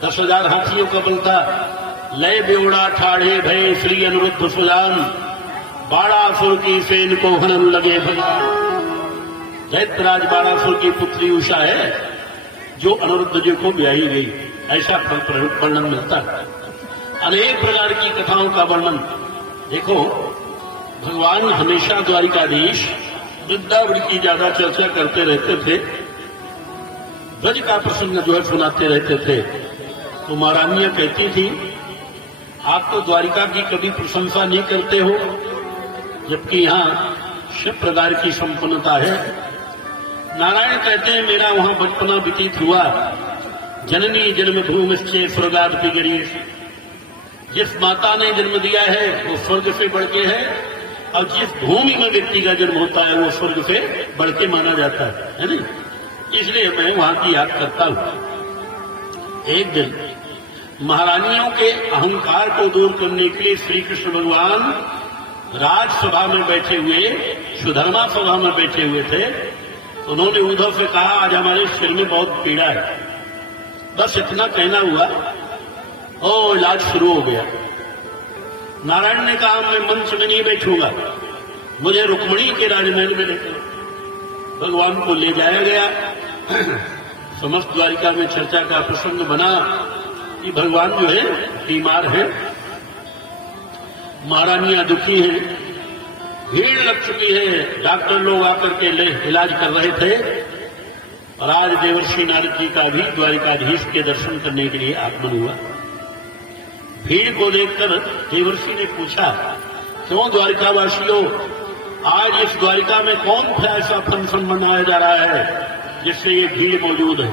10,000 हाथियों का बल था। लय बेवड़ा ठाढ़े भय श्री अनिरुद्ध सुजान, बाड़ासुर की सेन को हनन लगे भगवान। दैत्यराज बाड़ासुर की पुत्री उषा है जो अनिरुद्ध जी को ब्याही गई, ऐसा वर्णन मिलता है। अनेक प्रकार की कथाओं का वर्णन देखो। भगवान हमेशा द्वारिकाधीश वृंदावन की ज्यादा चर्चा करते रहते थे। ब्रज का प्रसंग जो है सुनाते रहते थे। तो महारानियां कहती थी, आप तो द्वारिका की कभी प्रशंसा नहीं करते हो, जबकि यहाँ शिव प्रकार की संपन्नता है। नारायण कहते हैं, मेरा वहां बचपना व्यतीत हुआ। जननी जन्मभूमिश्चे स्वर्गादपि गिरीश। जिस माता ने जन्म दिया है वो स्वर्ग से बढ़ के है, और जिस भूमि में व्यक्ति का जन्म होता है वो स्वर्ग से बढ़ के माना जाता है नहीं? इसलिए मैं वहां की याद करता हूं। एक दिन महारानियों के अहंकार को दूर करने के लिए श्री कृष्ण भगवान राजसभा में बैठे हुए, सुधर्मा सभा में बैठे हुए थे। उन्होंने उद्धव से कहा, आज हमारे सिर में बहुत पीड़ा है। बस इतना कहना हुआ और इलाज शुरू हो गया। नारायण ने कहा, मैं मंच में नहीं बैठूंगा, मुझे रुक्मिणी के राजमहल में लेकर भगवान को ले जाया गया। समस्त द्वारिका में चर्चा का प्रसंग बना कि भगवान जो है बीमार है, महारानियां दुखी हैं, भीड़ लग चुकी है, डॉक्टर लोग आकर के इलाज कर रहे थे। और आज देवर्षि नारद जी का भी द्वारिकाधीश के दर्शन करने के लिए आगमन हुआ। भीड़ को देखकर देवर्षि ने पूछा, क्यों द्वारिकावासियों, आज इस द्वारिका में कौन सा ऐसा फंक्शन मनाया जा रहा है जिससे ये भीड़ मौजूद है?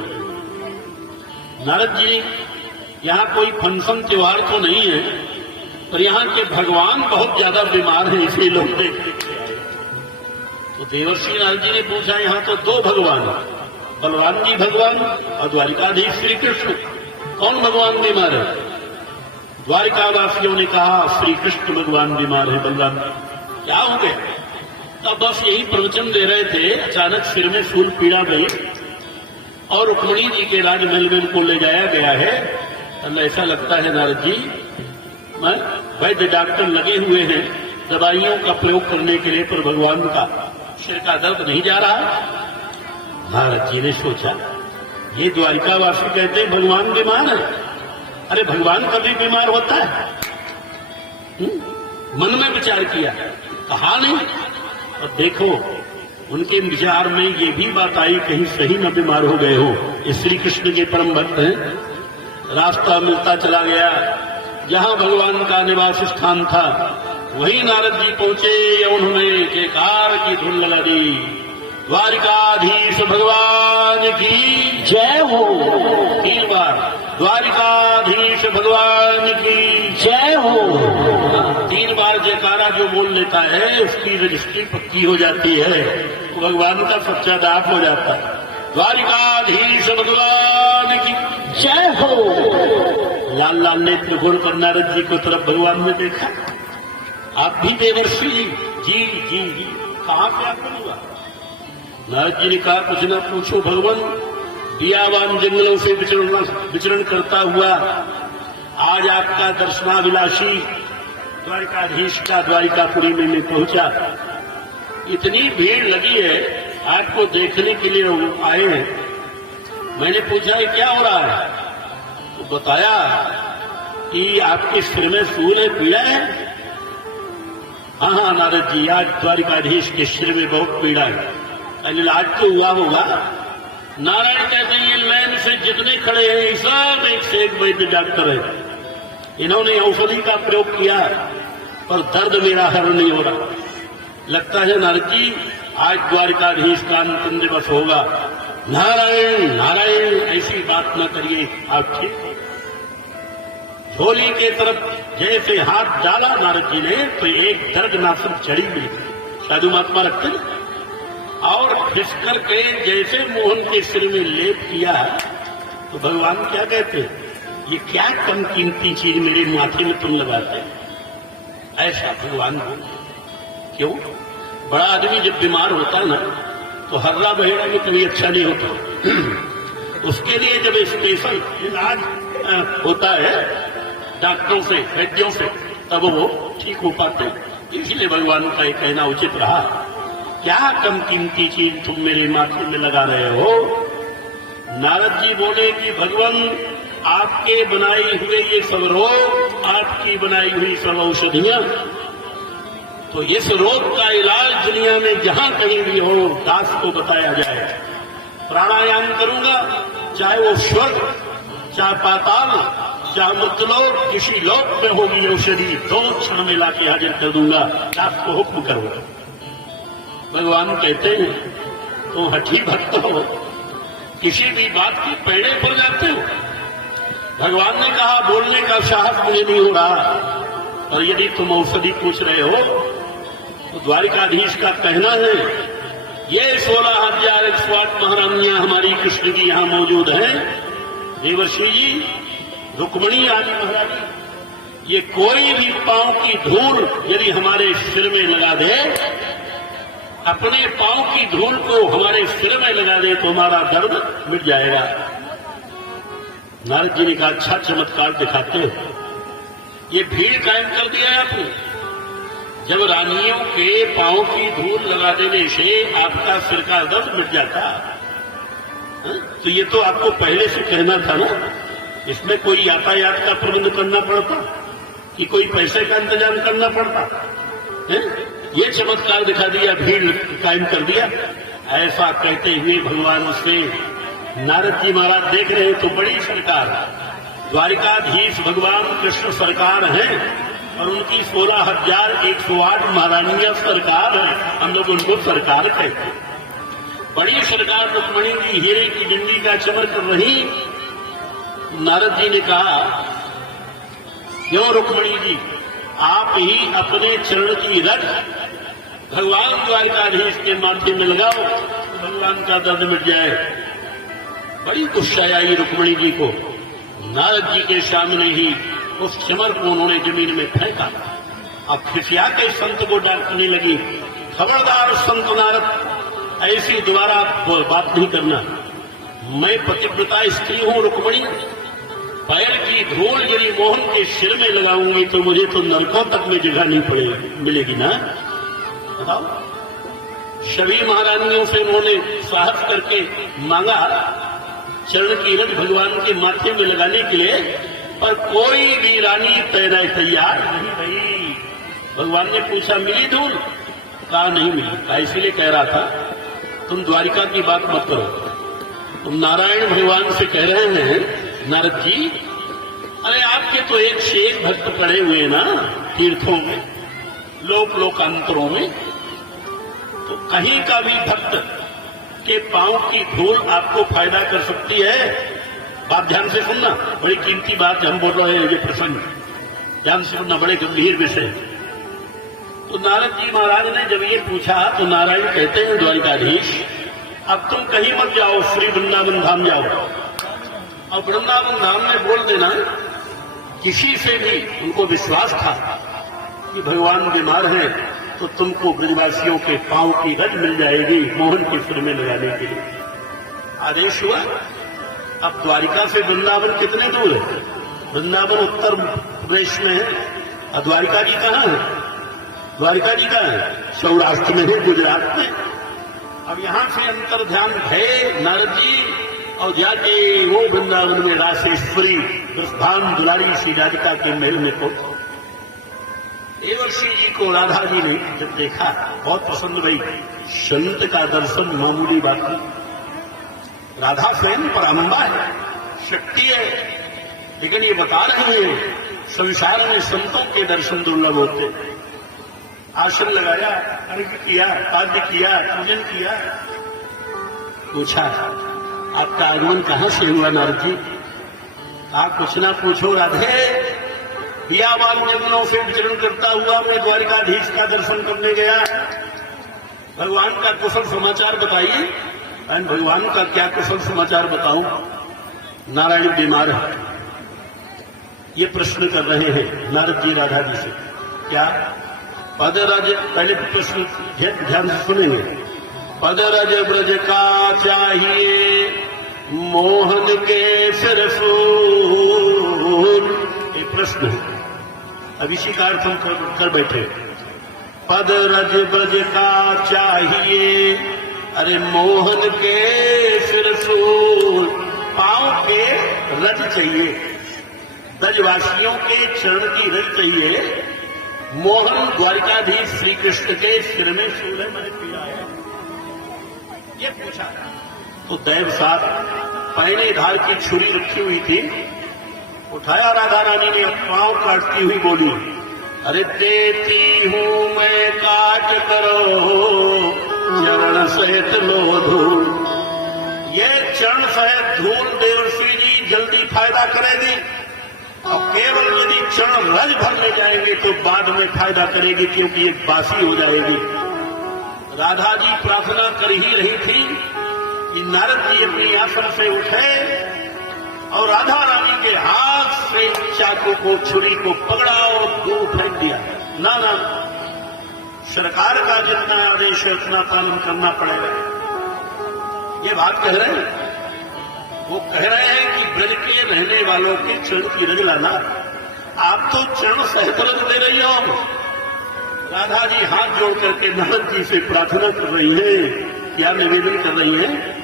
नारद जी, यहाँ कोई फंक्शन त्योहार तो नहीं है, पर यहाँ के भगवान बहुत ज्यादा बीमार हैं, इसलिए लोग देखते आए। तो देवर्षि नारद जी ने पूछा, यहाँ तो 2 भगवान, बलराम जी भगवान और द्वारिकाधीश श्री कृष्ण, कौन भगवान बीमार है? द्वारिकावासियों ने कहा, श्री कृष्ण भगवान बीमार है। बलराम क्या हो गया? तब बस यही प्रवचन दे रहे थे, अचानक सिर में सूल पीड़ा गई और रुक्मिणी जी के राजमहल में उनको ले जाया गया है। ऐसा लगता है नारद जी, वैद्य डॉक्टर लगे हुए हैं दवाइयों का प्रयोग करने के लिए, पर भगवान का सिर का दर्द नहीं जा रहा। नारद जी ने सोचा, ये द्वारिकावासी कहते हैं भगवान बीमार है। अरे भगवान कभी बीमार होता है? मन में विचार किया, कहा नहीं। और देखो उनके विचार में ये भी बात आई, कहीं सही न बीमार हो गए हो। ये श्री कृष्ण के परम भक्त हैं। रास्ता मिलता चला गया, जहां भगवान का निवास स्थान था वहीं नारद जी पहुंचे। उन्होंने जयकार की धुन लगा दी, द्वारिकाधीश भगवान की जय हो। 3 बार, द्वारिकाधीश भगवान की जय हो। 3 बार जयकारा जो बोल लेता है उसकी रजिस्ट्री पक्की हो जाती है, तो भगवान का सच्चा दाप हो जाता है। द्वारिकाधीश भगवान की जय हो। लाल लाल नेत्र घोर कर नारद जी को तरफ भगवान ने देखा, आप भी देवर्षि जी जी जी, कहाँ क्या करूंगा? नारद जी ने कहा, कुछ न पूछो भगवान, दियावान जंगलों से विचरण करता हुआ आज आपका दर्शनाभिलाषी द्वारिकाधीश का द्वारिकापुरी में मैं पहुंचा। इतनी भीड़ लगी है, आपको देखने के लिए आए हैं। मैंने पूछा, ये क्या हो रहा है? तो बताया कि आपके सिर में सूल है, पीड़ा है? हाँ हाँ नारद जी, आज द्वारिकाधीश के सिर में बहुत पीड़ा है। इलाज तो हुआ होगा। नारायण कहते हैं ये लाइन से जितने खड़े हैं सब एक से एक वैद्य डॉक्टर है। इन्होंने औषधि का प्रयोग किया पर दर्द मेरा हरण नहीं हो रहा। लगता है नारद जी आज द्वारिकाधीश का अंतिम दिवस होगा। नारायण नारायण ऐसी बात न करिए, आप ठीक हो। झोली के तरफ जैसे हाथ डाला नारद जी ने तो एक दर्दनाशक छड़ी मिली, साधु महात्मा रखते ना, और खिस करके जैसे मोहन के सिर में लेप किया तो भगवान क्या कहते, ये क्या कम कीमती चीज मेरे माथे में तुम लगाते? ऐसा भगवान बोले। क्यों? बड़ा आदमी जब बीमार होता ना तो हर्रा बहेरा में कभी अच्छा नहीं होता। उसके लिए जब स्पेशल इलाज होता है डॉक्टरों से, वैद्यों से, तब वो ठीक हो पाते। इसलिए भगवान का ये कहना उचित रहा, क्या कम कीमती चीज तुम मेरे माथे में लगा रहे हो? नारद जी बोले कि भगवान आपके बनाई हुए ये सब रोग, आपकी बनाई हुई सब औषधियां, तो इस रोग का इलाज दुनिया में जहां कहीं भी हो दास को बताया जाए। प्राणायाम करूंगा, चाहे वो स्वर्ग, चाहे पाताल, चाहे मृत्युलोक, किसी लोक में होगी औषधि, 2 क्षण में लाके हाजिर कर दूंगा, आपको हुक्म करो। भगवान कहते हैं तुम हठी भक्त हो, किसी भी बात की पेड़े पर जाते हो। भगवान ने कहा बोलने का साहस मुझे नहीं हो रहा, और यदि तुम औषधि पूछ रहे हो तो द्वारिकाधीश का कहना है ये 16,108 महारानियां हमारी कृष्ण की यहां मौजूद हैं। देवर्षि जी, रुक्मणी आदि महारानी, ये कोई भी पांव की धूल यदि हमारे सिर में लगा दे, अपने पांव की धूल को हमारे सिर में लगा दे तो हमारा दर्द मिट जाएगा। नारद जी ने कहा अच्छा चमत्कार दिखाते हो। ये भीड़ कायम कर दिया है आपने। जब रानियों के पांव की धूल लगा देने से आपका सिर का दर्द मिट जाता, तो ये तो आपको पहले से कहना था ना। इसमें कोई यातायात का प्रबंध करना पड़ता कि कोई पैसे का इंतजाम करना पड़ता है? ये चमत्कार दिखा दिया, भीड़ कायम कर दिया। ऐसा कहते हुए भगवान से नारद जी महाराज देख रहे तो बड़ी सरकार, द्वारिकाधीश भगवान कृष्ण सरकार है और उनकी 16,108 महारानियां सरकार है। हम लोग उनको सरकार कहते हैं। बड़ी सरकार रुक्मणी जी हीरे की डंडी का चमर कर रही। नारद जी ने कहा क्यों रुक्मणी जी, आप ही अपने चरण की रख भगवान द्वारिकाधीश के माथे में लगाओ, भगवान का दर्द मिट जाए। बड़ी गुस्सा आई रुक्मणी जी को। नारद जी के सामने ही उस चमर को उन्होंने जमीन में फेंका। अब खिसिया के संत को डांटने लगी, खबरदार संत नारद, ऐसी दोबारा बात नहीं करना। मैं पतिव्रता स्त्री हूं रुक्मणी, पैर की धूल यदि मोहन के सिर में लगाऊंगी तो मुझे तो नरकों तक में जगह नहीं मिलेगी ना। बताओ, सभी महारानियों से उन्होंने साहस करके मांगा चरण की रज भगवान के माथे में लगाने के लिए, पर कोई भी रानी तैयार नहीं भई। भगवान ने पूछा मिली धूल? कहा नहीं मिली। इसीलिए कह रहा था तुम द्वारिका की बात मत करो, तुम नारायण भगवान से कह रहे हैं नारद जी, अरे आपके तो एक से एक भक्त पड़े हुए ना तीर्थों में, लोकांतरों में, तो कहीं का भी भक्त के पांव की धूल आपको फायदा कर सकती है। बात ध्यान से सुनना, बड़ी कीमती बात हम बोल रहे हैं, ये प्रसंग ध्यान से सुनना, बड़े गंभीर विषय। तो नारद जी महाराज ने जब ये पूछा तो नारायण कहते हैं द्वारिकाधीश, अब तुम कहीं मत जाओ, श्री वृंदावन धाम जाओ, और वृंदावन धाम में बोल देना किसी से भी उनको विश्वास था कि भगवान बीमार है तो तुमको ब्रजवासियों के पांव की रज मिल जाएगी मोहन के सिर में लगाने के लिए। आदेश हुआ। अब द्वारिका से वृंदावन कितने दूर है? वृंदावन उत्तर प्रदेश में है, और द्वारिका जी कहाँ है? द्वारिका जी कहाँ है? सौराष्ट्र में है, गुजरात में। अब यहां से अंतर ध्यान है नारद जी, और जाके वो वृंदावन में रासेश्वरी वृषभान दुलारी श्री राधिका के महल में पहुंचे। देवर्षि जी को राधा जी ने जब देखा बहुत पसंद भई। संत का दर्शन मामूली बात नहीं। राधा स्वयं पराम्बा है, शक्ति है, लेकिन ये बता रहे हैं संसार में संतों के दर्शन दुर्लभ होते। आसन लगाया, अर्घ्य किया, पाद्य किया, पूजन किया। पूछा आपका आगमन कहां से हुआ नारद जी? आप कुछ ना पूछो राधे, बियाबान जंगलों से विचरण करता हुआ मैं द्वारिकाधीश का दर्शन करने गया। भगवान का कुशल समाचार बताइए। भगवान का क्या कुशल समाचार बताऊं? नारायण बीमार है, ये प्रश्न कर रहे हैं नारद जी राधा जी से। क्या पदरज, पहले प्रश्न ध्यान से सुनेंगे। पदरज ब्रज का चाहिए मोहन के सिर फूल, ये प्रश्न है। अब इसी का अर्थ हम कर बैठे। पद रज ब्रज का चाहिए, अरे मोहन के सिर फूल, पांव के रज चाहिए, ब्रजवासियों के चरण की रज चाहिए। मोहन द्वारिकाधीश श्री कृष्ण के सिर में शूल है, मैंने पीड़ा है, ये पूछा। तो दैव साहब पहले धार की छुरी रखी हुई थी, उठाया राधा रानी ने, पांव काटती हुई बोली, अरे देती हूं मैं काट करो चरण सहित लो धूल। ये चरण सहित धूल देवर्षि जी जल्दी फायदा करेगी, और केवल यदि चरण रज भर ले जाएंगे तो बाद में फायदा करेगी, क्योंकि ये बासी हो जाएगी। राधा जी प्रार्थना कर ही रही थी कि नारद जी अपनी आसन से उठे और राधा रानी के हाथ से चाकू को, छुरी को पकड़ा और दूर फेंक दिया। ना ना, सरकार का जितना आदेश है उतना पालन करना पड़ेगा। ये बात कह रहे हैं, वो कह रहे हैं कि ब्रज के रहने वालों के चरण की रज लाना। आप तो चरण सहित रज दे रही हो। राधा जी हाथ जोड़ करके नारद जी से प्रार्थना कर रही हैं। क्या निवेदन कर रही हैं?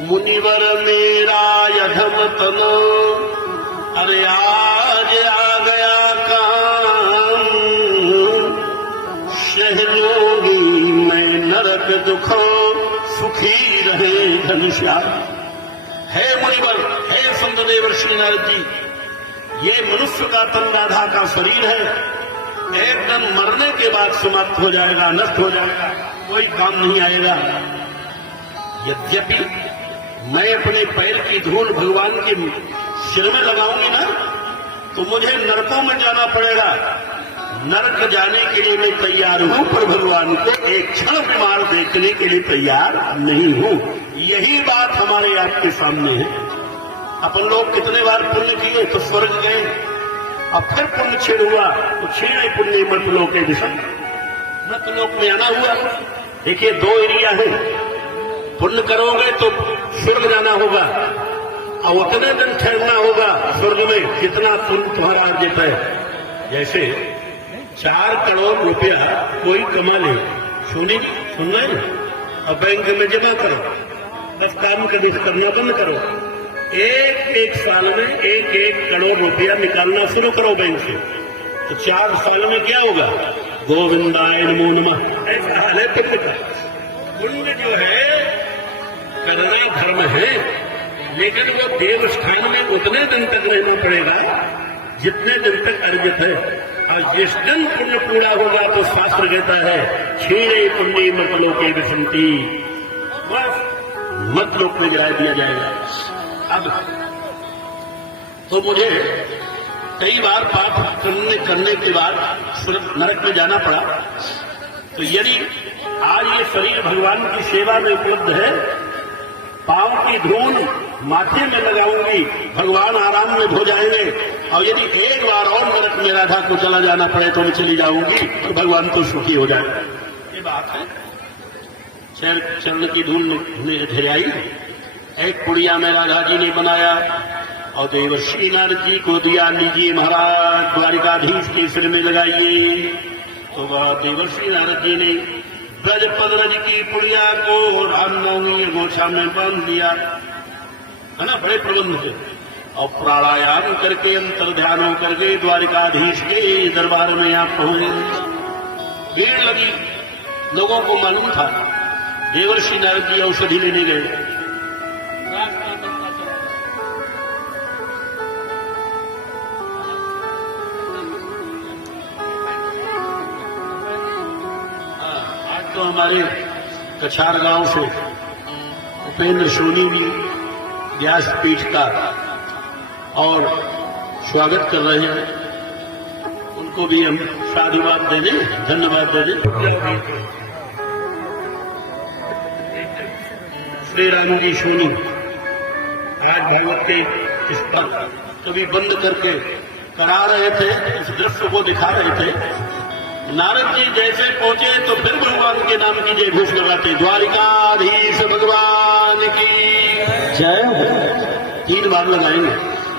मुनिवर मेरा यधम तनो, अरे आज आ गया काम, सहलोगी मैं नरक दुखो, सुखी रहे घनश्याम। हे मुनिवर, हे संत देवर्षि नारद जी, ये मनुष्य का तन राधा का शरीर है, एकदम मरने के बाद समाप्त हो जाएगा, नष्ट हो जाएगा, कोई काम नहीं आएगा। यद्यपि मैं अपने पैर की धूल भगवान के सिर में लगाऊंगी ना, तो मुझे नरकों में जाना पड़ेगा। नरक जाने के लिए मैं तैयार हूं, पर भगवान को एक क्षण बीमार देखने के लिए तैयार नहीं हूं। यही बात हमारे आपके सामने है। अपन लोग कितने बार पुण्य किए तो स्वर्ग गए, अब फिर पुण्य छेड़ हुआ तो छेड़े पुण्य मतलोक के दिशा, मतलोक में आना हुआ। देखिए, दो एरिया है, पुण्य करोगे तो स्वर्ग जाना होगा, और उतने दिन ठहरना होगा स्वर्ग में जितना पुण्य तुम्हारा अर्जित है। जैसे 4 करोड़ रुपया कोई कमा ले, सुन रहे, और बैंक में जमा करो, बस काम करना बंद करो। एक साल में 1 करोड़ रुपया निकालना शुरू करो बैंक से, तो 4 साल में क्या होगा? गोविंदाय नमो नमः। ऐसा हाल है पुण्य का। पुण्य जो है करना धर्म है, लेकिन वो देव स्थान में उतने दिन तक रहना पड़ेगा जितने दिन तक अर्जित है, और जिस दिन पुण्य पूरा होगा तो शास्त्र कहता है छीणे पुण्य मतलोके विसंति, बस मतलोक में गिरा दिया जाएगा। अब तो मुझे कई बार पाप करने के बाद नरक में जाना पड़ा। तो यदि आज ये शरीर भगवान की सेवा में उपलब्ध है, पांव की धूल माथे में लगाऊंगी, भगवान आराम में हो जाएंगे, और यदि एक बार और नरक में राधा को चला जाना पड़े तो मैं चली जाऊंगी, और भगवान तो सुखी हो जाएगा। ये बात है। चरण की धूल में ढेराई, एक पुड़िया में राधा जी ने बनाया और देवर्षि नारद जी को दिया, लीजिए महाराज द्वारिकाधीश के सिर में लगाइए। तो वह देवर्षि नारद जी ने ब्रज पदरज की पुड़िया को रामनवमी गोछा में बांध दिया, है ना, बड़े प्रबंध से। और प्राणायाम करके अंतर ध्यान होकर के द्वारिकाधीश के दरबार में आप पहुंचे। भीड़ लगी, लोगों को मालूम था देवर्षि नारद जी औषधि लेने गए। आज तो हमारे कछार गांव से उपेंद्र सोनी जी व्यासपीठ का और स्वागत कर रहे हैं, उनको भी हम साधुवाद दे दें, धन्यवाद दे दें। श्री राम जी सोनी आज भागवत के इस पर कभी बंद करके करा रहे थे, इस दृश्य को दिखा रहे थे। नारद जी जैसे पहुंचे तो फिर भगवान के नाम की जय घोष लगाते, द्वारिकाधीश भगवान की जय। 3 बार लगाएंगे,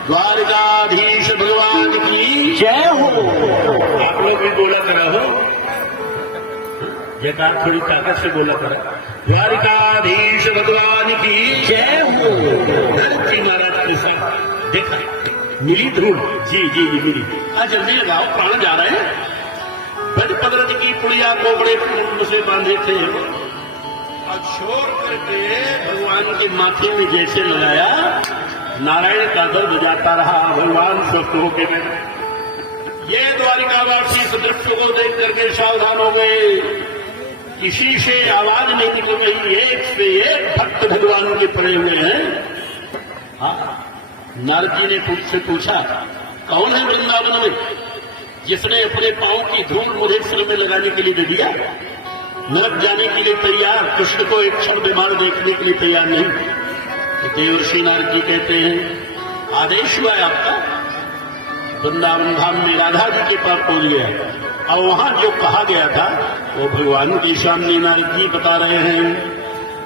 द्वारिकाधीश भगवान की जय हो। आप लोग भी बोला करा हो, जयकार थोड़ी ताकत से बोला करा, द्वारिकाधीश भगवान की जय हो। नारद जी महाराज के साथ देखा मिली धूल, जी जी जी मिली। आज जल्दी लगाओ, प्राण जा रहे हैं। बजपदरज की पुड़िया को बड़े कुंभ से बांधे थे और छोड़ करके भगवान के माथे में जैसे लगाया, नारायण का दर्द जाता रहा, भगवान स्वस्थ होके बैठे। ये द्वारिकावासी इस दृश्य को देख करके सावधान हो गए, किसी से आवाज नहीं निकल गई, एक से एक भक्त भगवान के पड़े हुए हैं। नारद जी ने मुझसे पूछा, कौन है वृंदावन में जिसने अपने पांव की धूल मुझे सिर में लगाने के लिए दे दिया? नरक जाने के लिए तैयार, कृष्ण को एक क्षण बीमार देखने के लिए तैयार नहीं। तो देवर्षि नारद जी कहते हैं, आदेश हुआ है आपका, वृंदावन धाम में राधा जी के पास पहुंच गया और वहां जो कहा गया था वो भगवान के सामने नारद जी बता रहे हैं।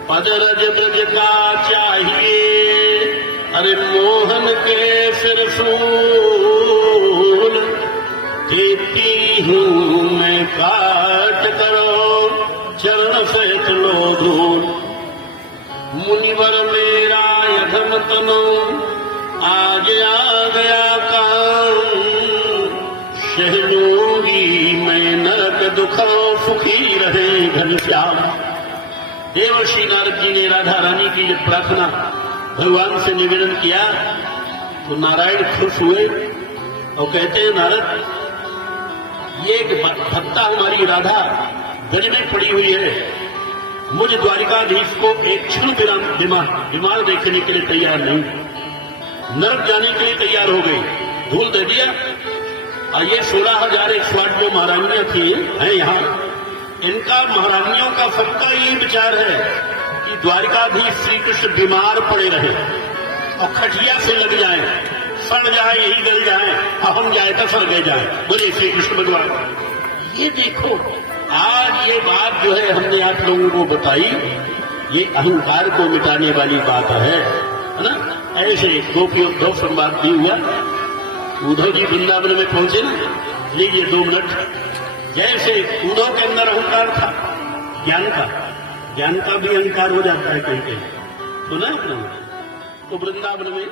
पद रज ब्रज का चाहिए, अरे मोहन के सिर फूल, देती हूँ मैं काट करो चरण सहित लो धूल। मुनिवर मेरा यधम तनु आज आ गया काम, शहलूंगी मैं नरक दुख सुखी रहे घनश्याम। देवर्षि नारद जी ने राधा रानी की जब प्रार्थना भगवान से निवेदन किया तो नारायण खुश हुए और कहते हैं, नारद ये एक भक्ता हमारी राधा गज में पड़ी हुई है, मुझ द्वारिकाधीश को एक क्षण बीमार देखने के लिए तैयार नहीं, नरक जाने के लिए तैयार हो गई, धूल दे दिया। और ये 16,108 जो महारानियां थी हैं यहाँ, इनका महारानियों का सबका यही विचार है कि द्वारिकाधीश श्री कृष्ण बीमार पड़े रहे और खटिया से लग जाए, सड़ जाए, यही गल जाए, हम जाए तो सड़ गए जाए। बोले श्री कृष्ण भगवान। ये देखो, आज ये बात जो है हमने आप लोगों को बताई, ये अहंकार को मिटाने वाली बात है ना। ऐसे गोपियों दो संवाद भी हुआ, उद्धव जी वृंदावन में पहुंचे ना, लीजिए 2 मिनट। जैसे उद्धव के अंदर अहंकार था ज्ञान का भी अहंकार हो जाता है कहीं कहीं, सुना आपने? तो वृंदावन में